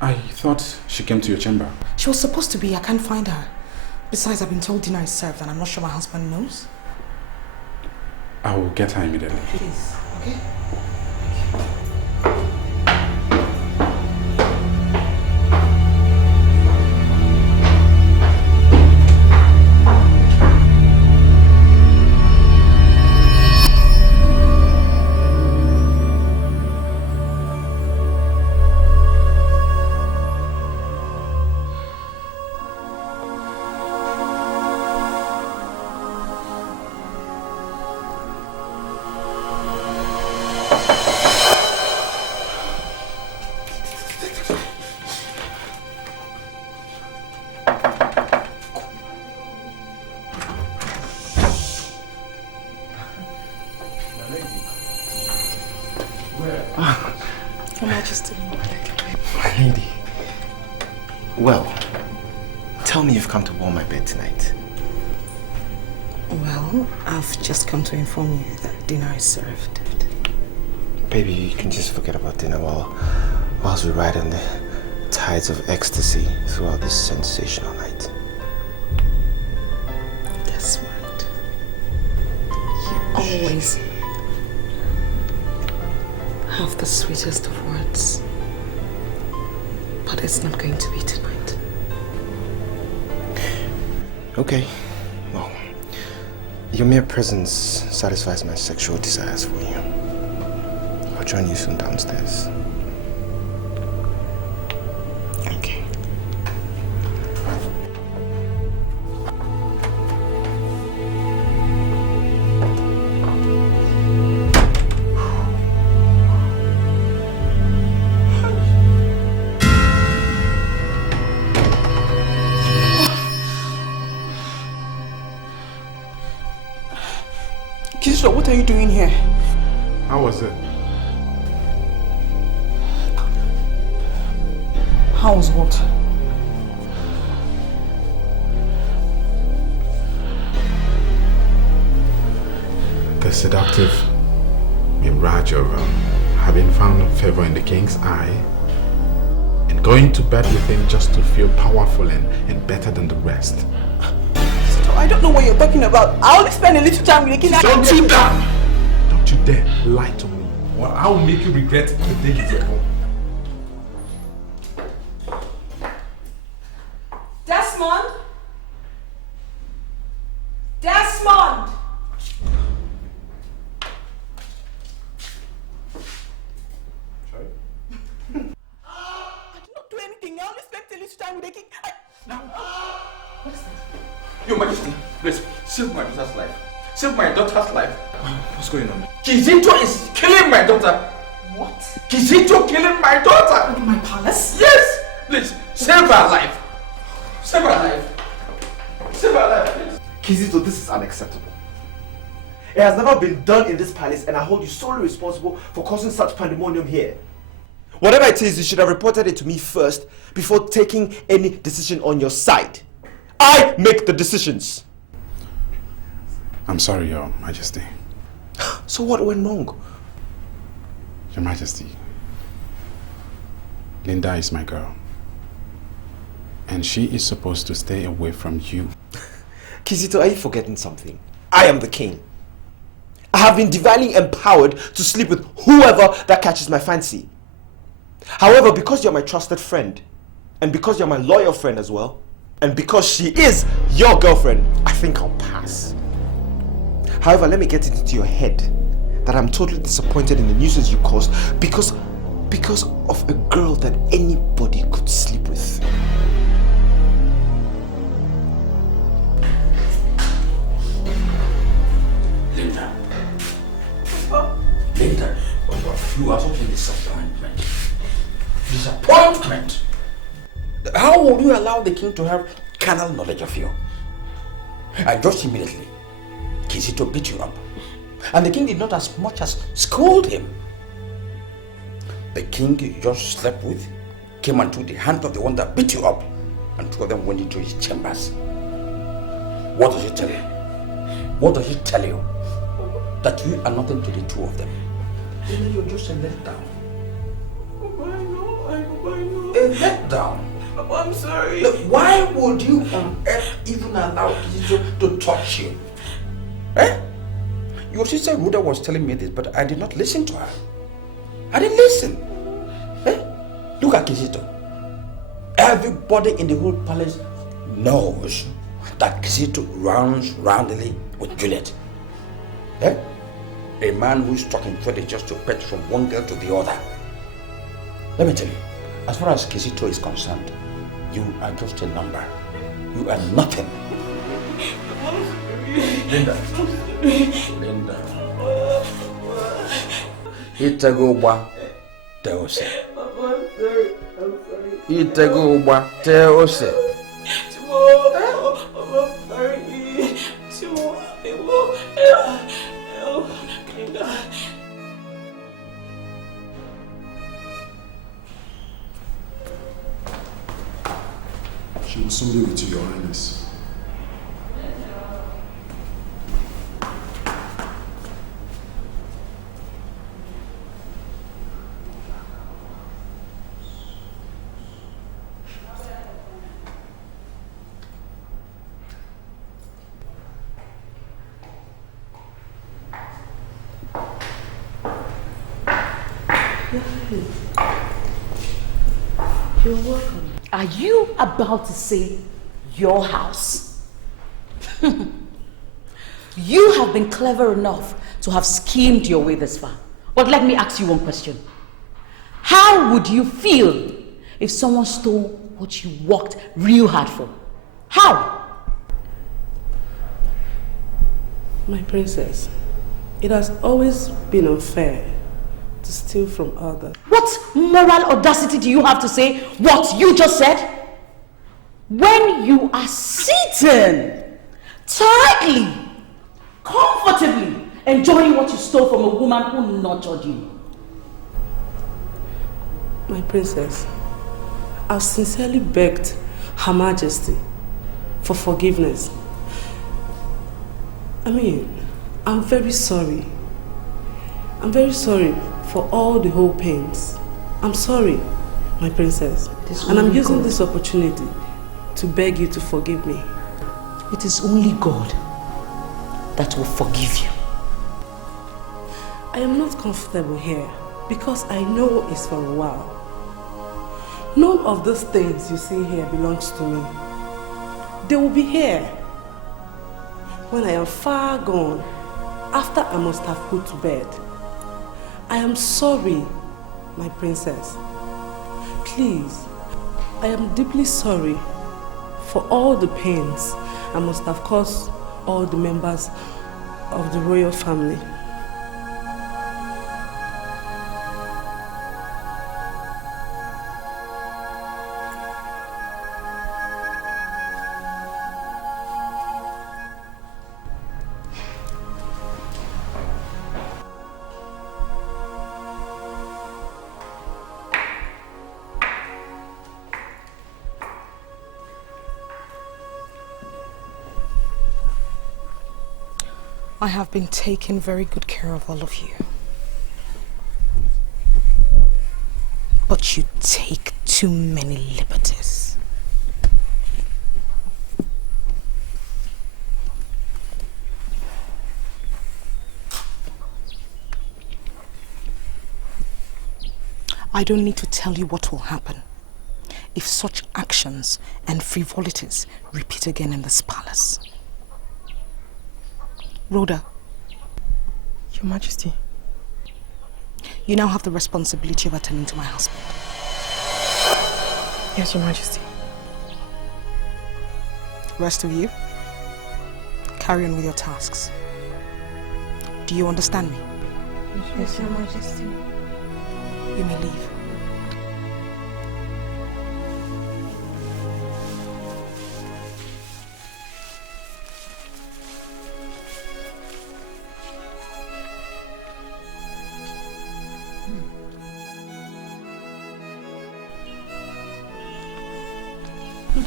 I thought she came to your chamber. She was supposed to be. I can't find her. Besides, I've been told dinner is served and I'm not sure my husband knows. I will get her immediately. Please. Okay? Your Majesty. My lady. Well, tell me you've come to warm my bed tonight. Well, I've just come to inform you that dinner is served. Baby, you can just forget about dinner whilst we ride on the tides of ecstasy throughout this sensational night. Desmond, you always have the sweetest of words. But it's not going to be tonight. Okay. Well, your mere presence satisfies my sexual desires for you. I'll join you soon downstairs. Okay. Joshua, what are you doing here? How was it? How was what? The seductive mirage of having found favor in the king's eye and going to bed with him just to feel powerful and better than the rest. So I don't know what you're talking about. I only spend a little time with the king. Don't you dare! Don't you dare lie to me, or I will make you regret the day you were born. Desmond? Desmond! I only spent a little time with the king. What is that? Your Majesty, please, save my daughter's life. Save my daughter's life. What's going on? Kizito is killing my daughter. What? Kizito killing my daughter. In my palace? Yes! Please, save her life. Save her life. Save her life, please. Kizito, this is unacceptable. It has never been done in this palace, and I hold you solely responsible for causing such pandemonium here. Whatever it is, you should have reported it to me first before taking any decision on your side. I make the decisions. I'm sorry, Your Majesty. So what went wrong? Your Majesty, Linda is my girl. And she is supposed to stay away from you. Kizito, are you forgetting something? I am the king. I have been divinely empowered to sleep with whoever that catches my fancy. However, because you're my trusted friend, and because you're my loyal friend as well, and because she is your girlfriend, I think I'll pass. However, let me get it into your head that I'm totally disappointed in the nuisance you caused because of a girl that anybody could sleep with. Linda. Linda, you are such a disappointment. Disappointment! How would you allow the king to have carnal knowledge of you? And just immediately, Kizito beat you up. And the king did not as much as scold him. The king you just slept with came and took the hand of the one that beat you up, and two of them went into his chambers. What does he tell you? What does he tell you? That you are nothing to the two of them. Then you're just a letdown. A letdown. Papa, I'm sorry. Look, why would you on earth even allow Kizito to touch you? Eh? Your sister Ruda was telling me this, but I did not listen to her. I didn't listen. Eh? Look at Kizito. Everybody in the whole palace knows that Kizito runs roundly with Juliet. Eh? A man who's talking further just to pet from one girl to the other. Let me tell you, as far as Kizito is concerned, you are just a number. You are nothing. Linda. Linda. Itagobwa Teose. I'm sorry. Itagobwa Teose. I'm sorry. She will soon be with you, Your Highness. You're welcome. Are you about to say your house? You have been clever enough to have schemed your way this far. But let me ask you one question. How would you feel if someone stole what you worked real hard for? How? My princess, it has always been unfair to steal from others. What moral audacity do you have to say what you just said? When you are sitting tightly, comfortably, enjoying what you stole from a woman who nurtured you. My princess, I've sincerely begged Her Majesty for forgiveness. I'm very sorry. I'm very sorry for all the whole pains. I'm sorry, my princess. And I'm using this opportunity to beg you to forgive me. It is only God that will forgive you. I am not comfortable here because I know it's for a while. None of those things you see here belongs to me. They will be here when I am far gone, after I must have put to bed. I am sorry, my princess. Please, I am deeply sorry for all the pains I must have caused all the members of the royal family. I have been taking very good care of all of you. But you take too many liberties. I don't need to tell you what will happen if such actions and frivolities repeat again in this palace. Rhoda. Your Majesty. You now have the responsibility of attending to my husband. Yes, Your Majesty. Rest of you, carry on with your tasks. Do you understand me? Yes, Your Majesty. You may leave.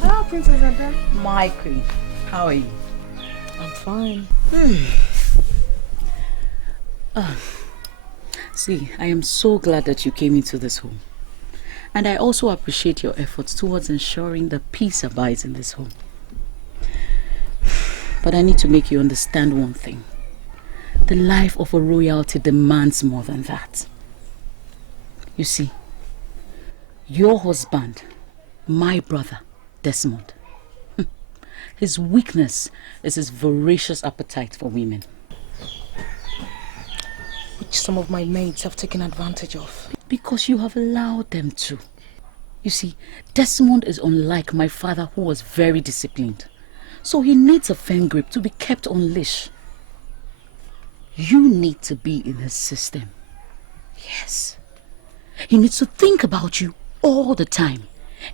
Hello, Princess Ada. My queen, how are you? I'm fine. See, I am so glad that you came into this home. And I also appreciate your efforts towards ensuring that peace abides in this home. But I need to make you understand one thing. The life of a royalty demands more than that. You see, your husband, my brother, Desmond, his weakness is his voracious appetite for women. Which some of my maids have taken advantage of. Because you have allowed them to. You see, Desmond is unlike my father, who was very disciplined. So he needs a firm grip to be kept on leash. You need to be in his system. Yes. He needs to think about you all the time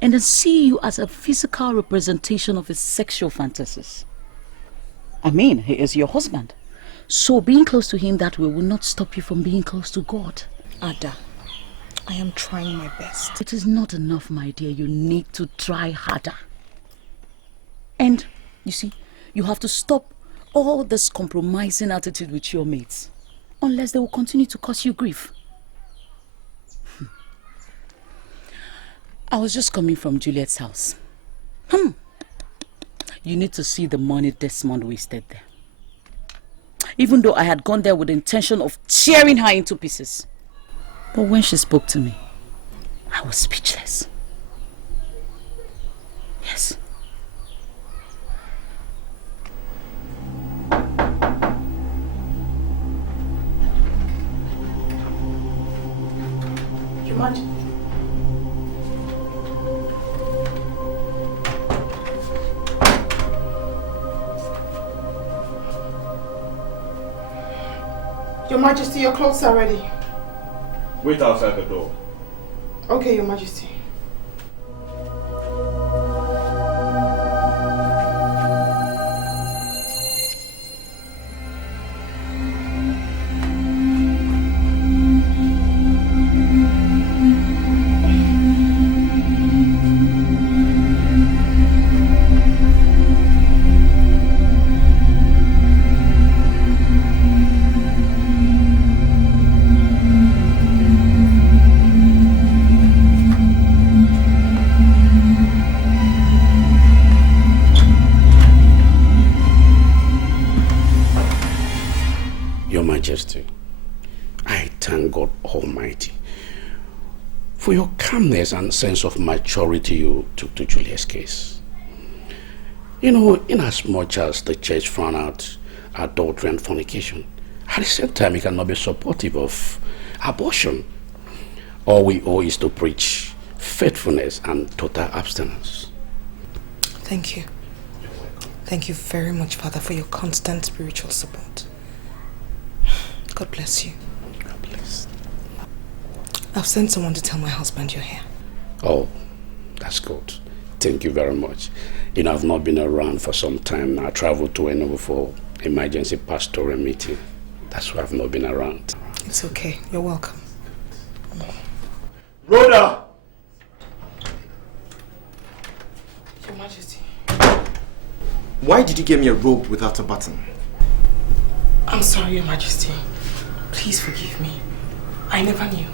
and then see you as a physical representation of his sexual fantasies. I mean, he is your husband. So being close to him that way will not stop you from being close to God. Ada, I am trying my best. It is not enough, my dear. You need to try harder. And, you see, you have to stop all this compromising attitude with your mates, unless they will continue to cause you grief. I was just coming from Juliet's house. You need to see the money Desmond wasted there. Even though I had gone there with the intention of tearing her into pieces. But when she spoke to me, I was speechless. Yes. Your Majesty. Your Majesty, your clothes are ready. Wait outside the door. Okay, Your Majesty. thank God Almighty for your calmness and sense of maturity you took to Julia's case. You know, in as much as the church found out adultery and fornication, at the same time it cannot be supportive of abortion. All we owe is to preach faithfulness and total abstinence. Thank you. Thank you very much, Father, for your constant spiritual support. God bless you. God bless. I've sent someone to tell my husband you're here. Oh, that's good. Thank you very much. You know, I've not been around for some time now. I traveled to Enugu for emergency pastoral meeting. That's why I've not been around. It's okay. You're welcome. Rhoda! Your Majesty. Why did you give me a robe without a button? I'm sorry, Your Majesty. Please forgive me. I never knew.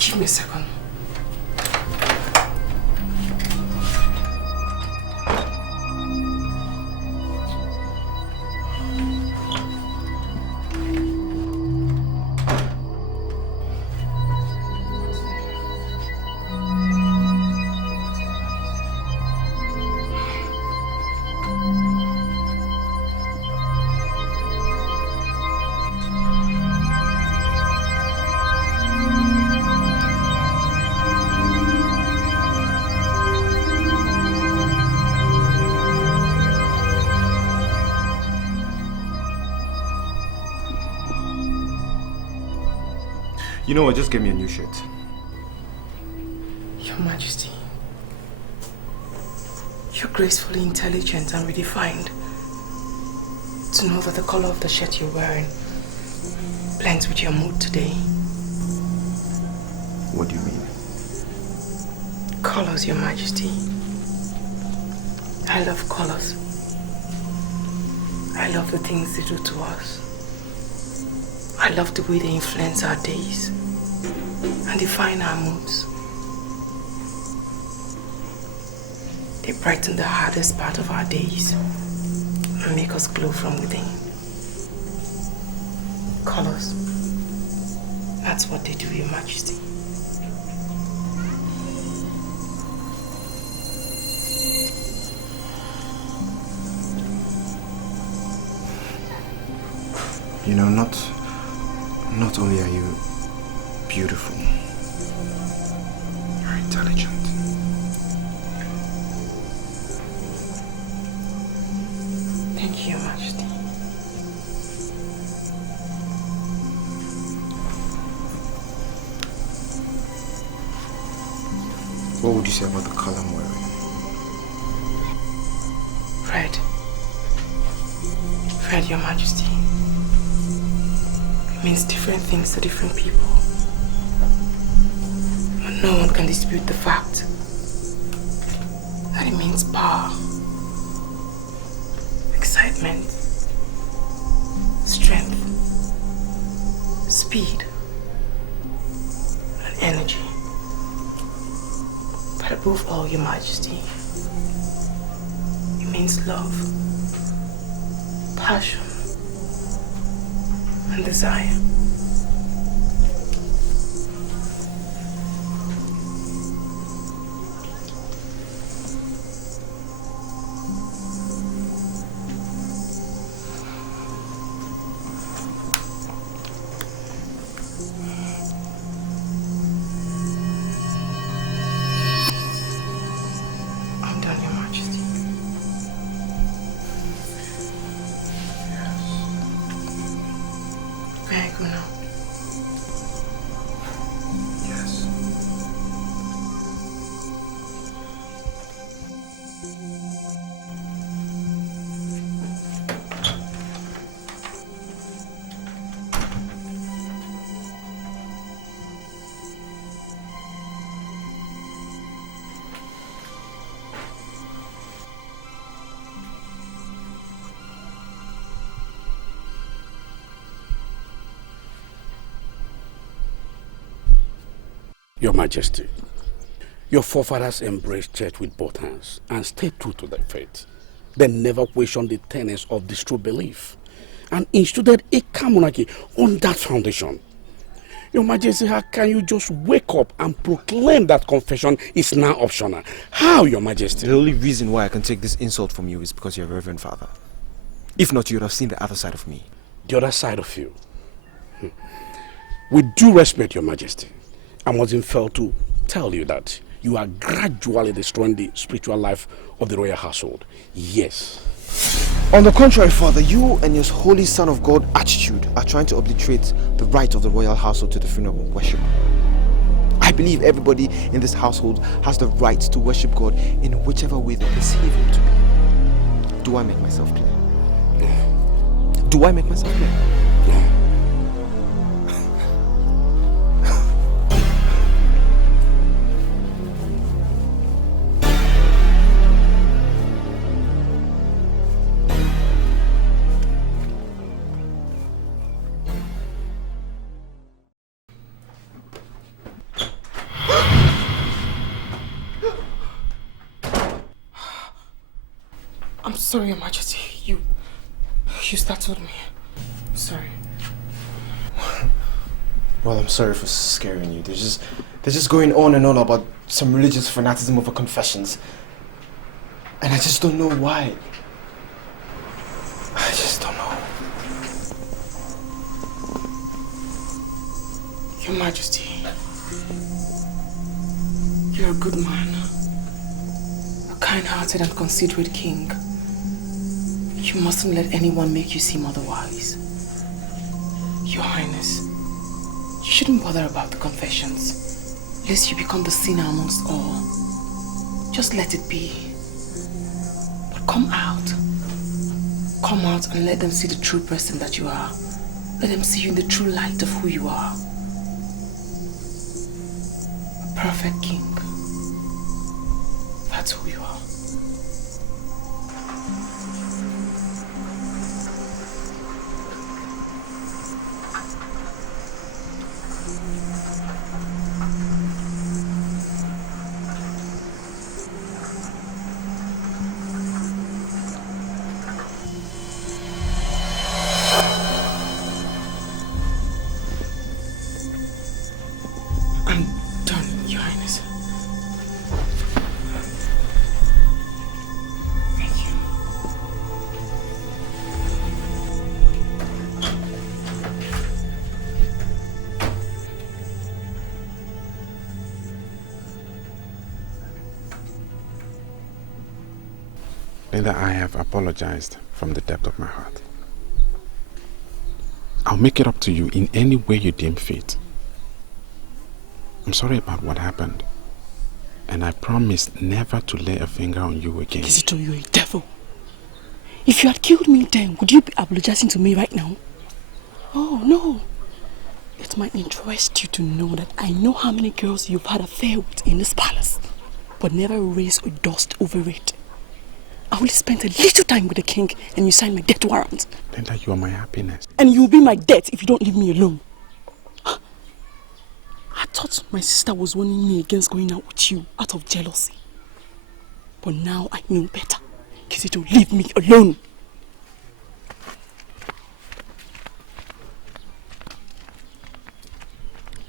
Give me a second. You know what, just give me a new shirt. Your Majesty, you're gracefully intelligent and redefined. To know that the color of the shirt you're wearing blends with your mood today. What do you mean? Colors, Your Majesty. I love colors. I love the things they do to us. I love the way they influence our days and define our moods. They brighten the hardest part of our days and make us glow from within. Colors. That's what they do, Your Majesty. You know, not only are you beautiful, you're intelligent. Thank you, Your Majesty. What would you say about the color I'm wearing? Red. Red, Your Majesty. It means different things to different people. But no one can dispute the fact that it means power, excitement, strength, speed, and energy. But above all, Your Majesty, it means love, passion, and desire. I'm done, Your Majesty. May I go now? Yes. Your Majesty, your forefathers embraced church with both hands and stayed true to their faith. They never questioned the tenets of this true belief and instituted a calm monarchy on that foundation. Your Majesty, how can you just wake up and proclaim that confession is now optional? How, Your Majesty? The only reason why I can take this insult from you is because you're a Reverend Father. If not, you would have seen the other side of me. The other side of you? With due respect, Your Majesty, I mustn't fail to tell you that you are gradually destroying the spiritual life of the royal household. Yes. On the contrary, Father, you and your holy Son of God attitude are trying to obliterate the right of the royal household to the funeral worship. I believe everybody in this household has the right to worship God in whichever way they perceive Him to be. Do I make myself clear? Do I make myself clear? I'm sorry, Your Majesty. You startled me. I'm sorry. Well, I'm sorry for scaring you. They're just going on and on about some religious fanaticism over confessions. And I just don't know why. I just don't know. Your Majesty, you're a good man. A kind-hearted and considerate king. You mustn't let anyone make you seem otherwise. Your Highness, you shouldn't bother about the confessions, lest you become the sinner amongst all. Just let it be. But come out. Come out and let them see the true person that you are. Let them see you in the true light of who you are. A perfect king. That's who you are. Linda, I have apologized from the depth of my heart. I'll make it up to you in any way you deem fit. I'm sorry about what happened, and I promise never to lay a finger on you again. Kizito, you're a devil. If you had killed me then, would you be apologizing to me right now? Oh, no. It might interest you to know that I know how many girls you've had affair with in this palace, but never raised a dust over it. I only spent a little time with the king and you signed my death warrant. Linda, you are my happiness. And you'll be my death if you don't leave me alone. I thought my sister was warning me against going out with you out of jealousy. But now I know better. Kizito, leave me alone.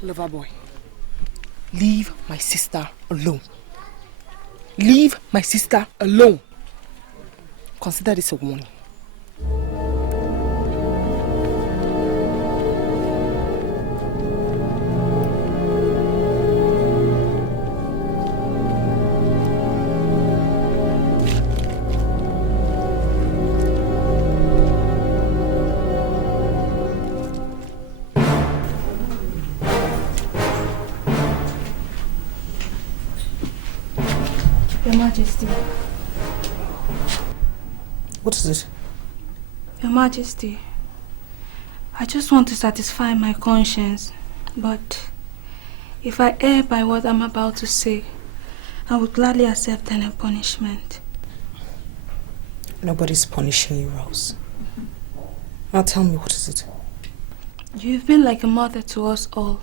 Lover boy, leave my sister alone. Leave my sister alone. Consider this a warning. Your Majesty. What is it? Your Majesty, I just want to satisfy my conscience, but if I err by what I'm about to say, I would gladly accept any punishment. Nobody's punishing you, Rose. Now tell me, what is it? You've been like a mother to us all,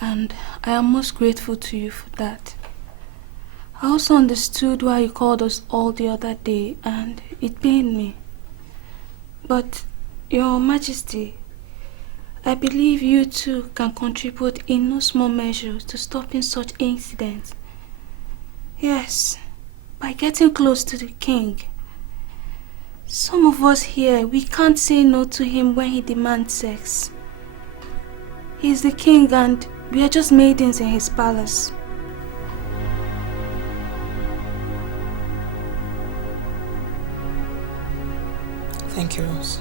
and I am most grateful to you for that. I also understood why you called us all the other day, and it pained me. But, Your Majesty, I believe you too can contribute in no small measure to stopping such incidents. Yes, by getting close to the king. Some of us here, we can't say no to him when he demands sex. He's the king and we are just maidens in his palace. Thank you, Rose.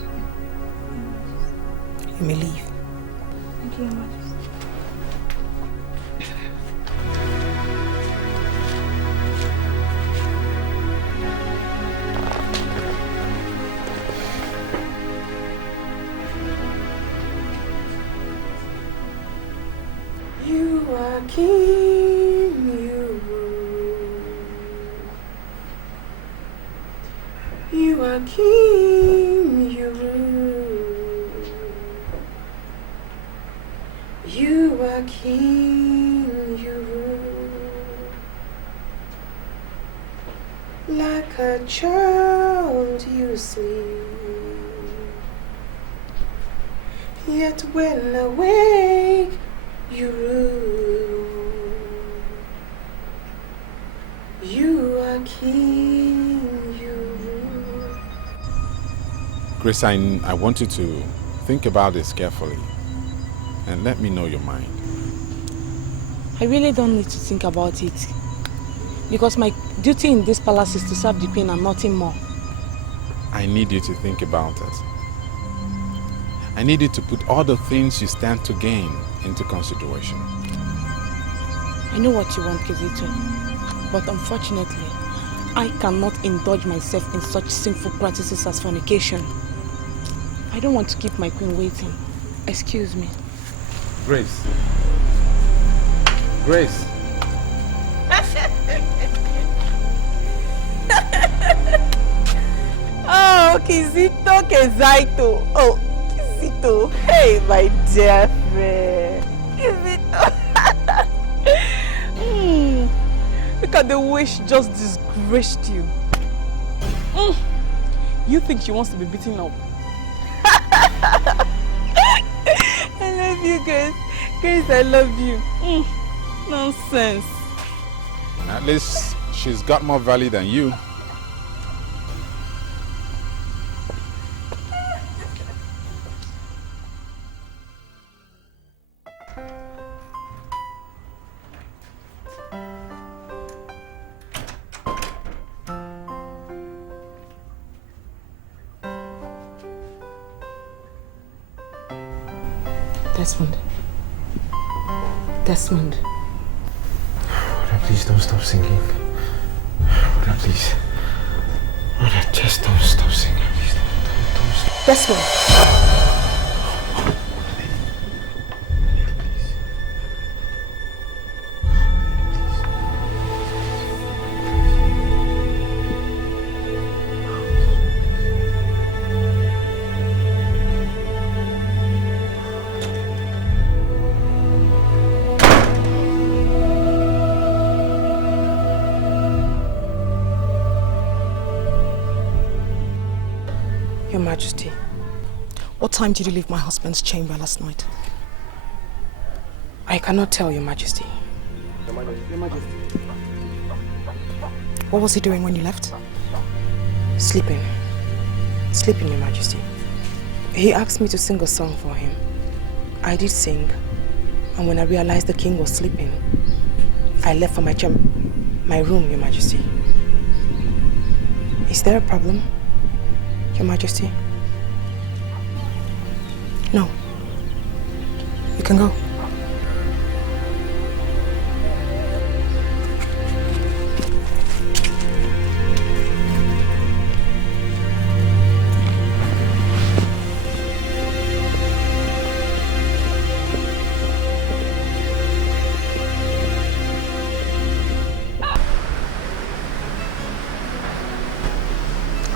You may leave. Thank you, Your Majesty. You are king, you rule. You are king, you rule. You are king, you rule. Like a child you sleep. Yet when awake, you rule. You are king, you rule. Grace, I want you to think about this carefully and let me know your mind. I really don't need to think about it. Because my duty in this palace is to serve the queen and nothing more. I need you to think about it. I need you to put all the things you stand to gain into consideration. I know what you want, Kizito. But unfortunately, I cannot indulge myself in such sinful practices as fornication. I don't want to keep my queen waiting. Excuse me. Grace. Grace. Oh, Kizito, Kezaito. Oh, Kizito. Hey, my dear friend. Kizito. Look at the way she just disgraced you. You think she wants to be beaten up? I love you, Grace. Grace, I love you. Nonsense. At least she's got more value than you. Desmond. Desmond. Rhoda, please don't stop singing. Rhoda, please. Rhoda, just don't stop singing. Please don't stop. Desmond. Your Majesty, what time did you leave my husband's chamber last night? I cannot tell, Your Majesty. Your Majesty. What was he doing when you left? Sleeping. Sleeping, Your Majesty. He asked me to sing a song for him. I did sing. And when I realized the king was sleeping, I left for my room, Your Majesty. Is there a problem, Your Majesty? No. You can go.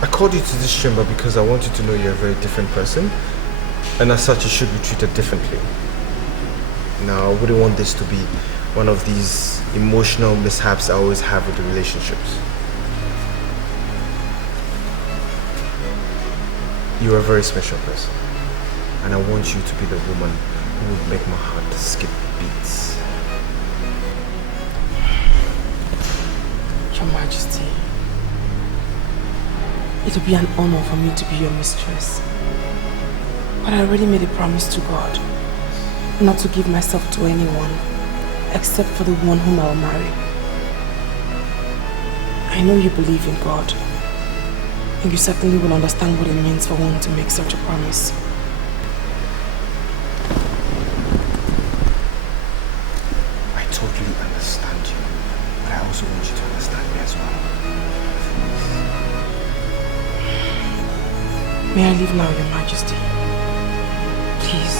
I called you to this chamber because I want you to know you're a very different person, and as such you should be treated differently. Now, I wouldn't want this to be one of these emotional mishaps I always have with the relationships. You're a very special person. And I want you to be the woman who will make my heart skip beats. Your Majesty, it will be an honor for me to be your mistress. But I already made a promise to God not to give myself to anyone except for the one whom I will marry. I know you believe in God, and you certainly will understand what it means for one to make such a promise. I totally understand you, but I also want you to understand me as well. May I leave now, Your Majesty? Please.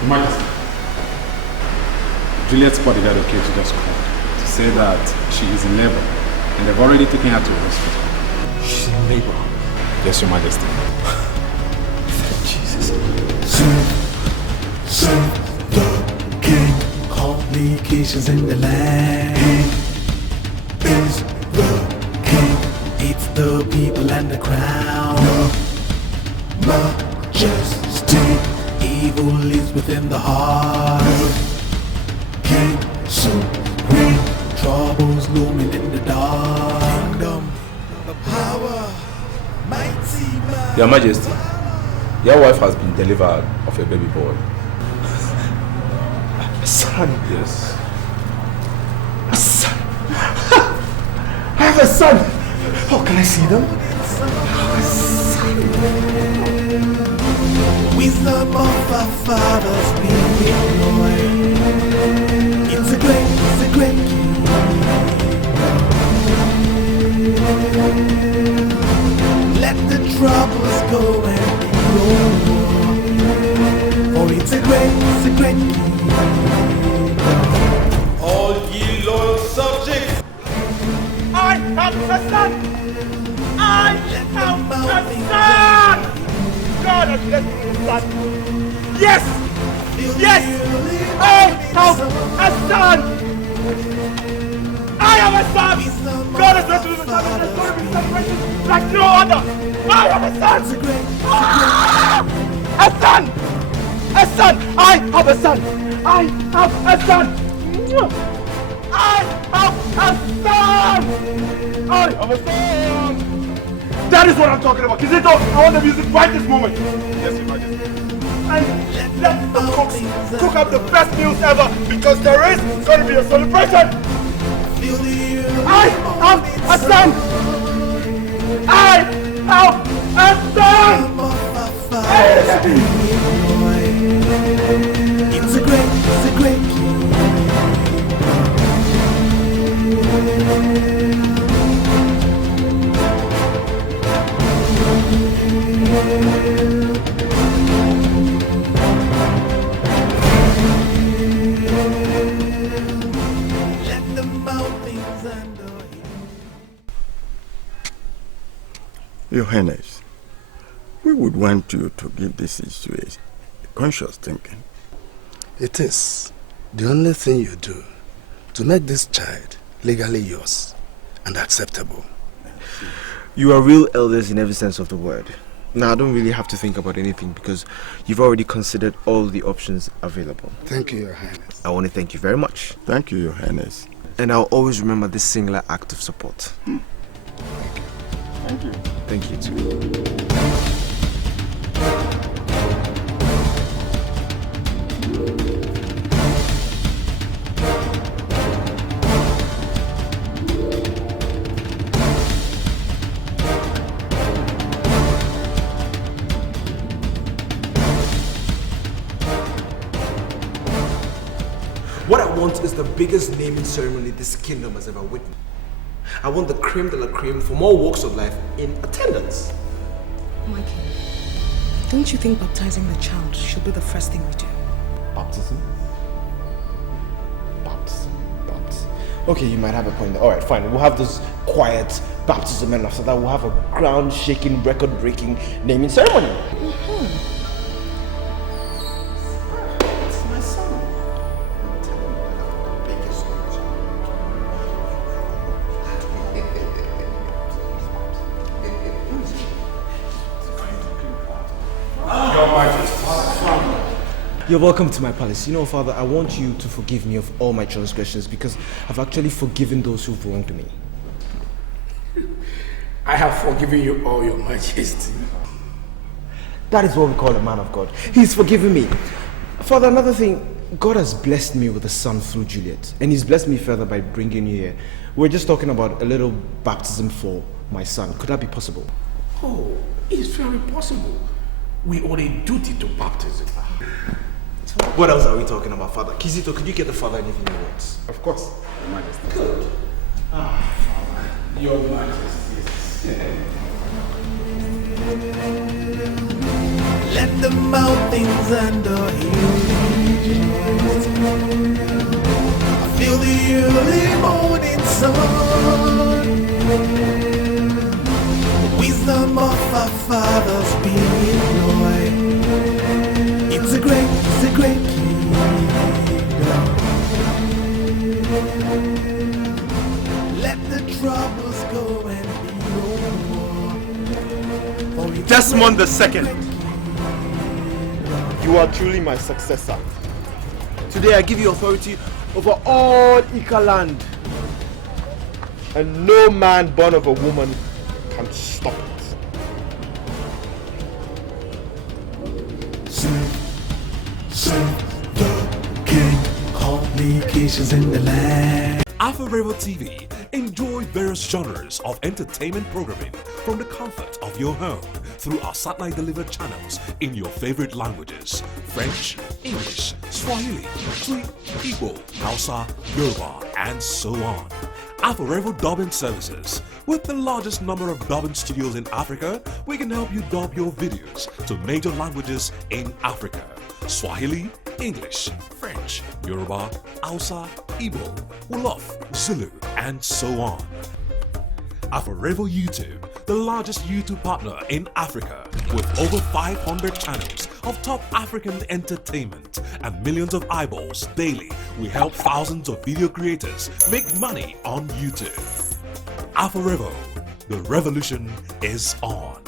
Your Majesty, Juliet's bodyguard okay to just call to say that she is in labor and they've already taken her to the hospital. She's in labor? Yes, Your Majesty. Jesus. Serve the king. Complications in the land. He is the king. It's the people and the crown. Your Majesty. Evil is within the heart. King supreme. Troubles looming in the dark. Kingdom, the power, mighty man. Your Majesty, your wife has been delivered of a baby boy. A son? Yes. A son? I have a son! Oh, can I see them? A son. Wisdom of our fathers we employ. It's a great let the troubles go and be over. For it's a great all ye loyal subjects. I have a son! I have a son! God has blessed me with a son! Yes! Yes! I have a son! I have a son! God has blessed me with a son and there's going to be celebration like no other! I have a son! A son! A son! I have a son! I have a son! I have a son! I have a son! That is what I'm talking about. Kizito, I want the music right this moment. Yes, Your Majesty. And let the cooks cook up the best meals ever because there is going to be a celebration. I have a son. I have a son. It's a great Your Highness, we would want you to give this issue a conscious thinking. It is the only thing you do to make this child legally yours and acceptable. You are real elders in every sense of the word. Now I don't really have to think about anything because you've already considered all the options available. Thank you, Your Highness. I want to thank you very much. Thank you, Your Highness. And I'll always remember this singular act of support. Thank you. Thank you too. What I want is the biggest naming ceremony this kingdom has ever witnessed. I want the creme de la creme from all walks of life in attendance. My king, don't you think baptizing the child should be the first thing we do? Baptism? Baptism. Okay, you might have a point. Alright, fine. We'll have this quiet baptism, and after that we'll have a ground-shaking, record-breaking naming ceremony. It's my son. Your Majesty. You're welcome to my palace. You know, Father, I want you to forgive me of all my transgressions because I've actually forgiven those who've wronged me. I have forgiven you all, Your Majesty. That is what we call a man of God. He's forgiven me. Father, another thing, God has blessed me with a son through Juliet, and he's blessed me further by bringing you here. We're just talking about a little baptism for my son. Could that be possible? Oh, it's very possible. We owe a duty to baptism. What else are we talking about, Father? Kizito, could you get the father anything he wants? Of course, Your Majesty. Good. Father, Your Majesty. Let the mountains and the hills feel the early morning sun. The wisdom of our fathers be employed. It's a great kingdom. Let the troubles go and be over. Desmond II, you are truly my successor. Today I give you authority over all Ika land, and no man born of a woman can stop it. Serve the king, complications in the land. Afro TV. Enjoy various genres of entertainment programming from the comfort of your home through our satellite delivered channels in your favorite languages: French, English, Swahili, Twi, Igbo, Hausa, Yoruba, and so on. Afro dubbing services. With the largest number of dubbing studios in Africa, we can help you dub your videos to major languages in Africa: Swahili, English, French, Yoruba, Hausa, Igbo, Wolof, Zulu, and so on. Afro YouTube, the largest YouTube partner in Africa, with over 500 channels of top African entertainment and millions of eyeballs daily. We help thousands of video creators make money on YouTube. Afro, the revolution is on.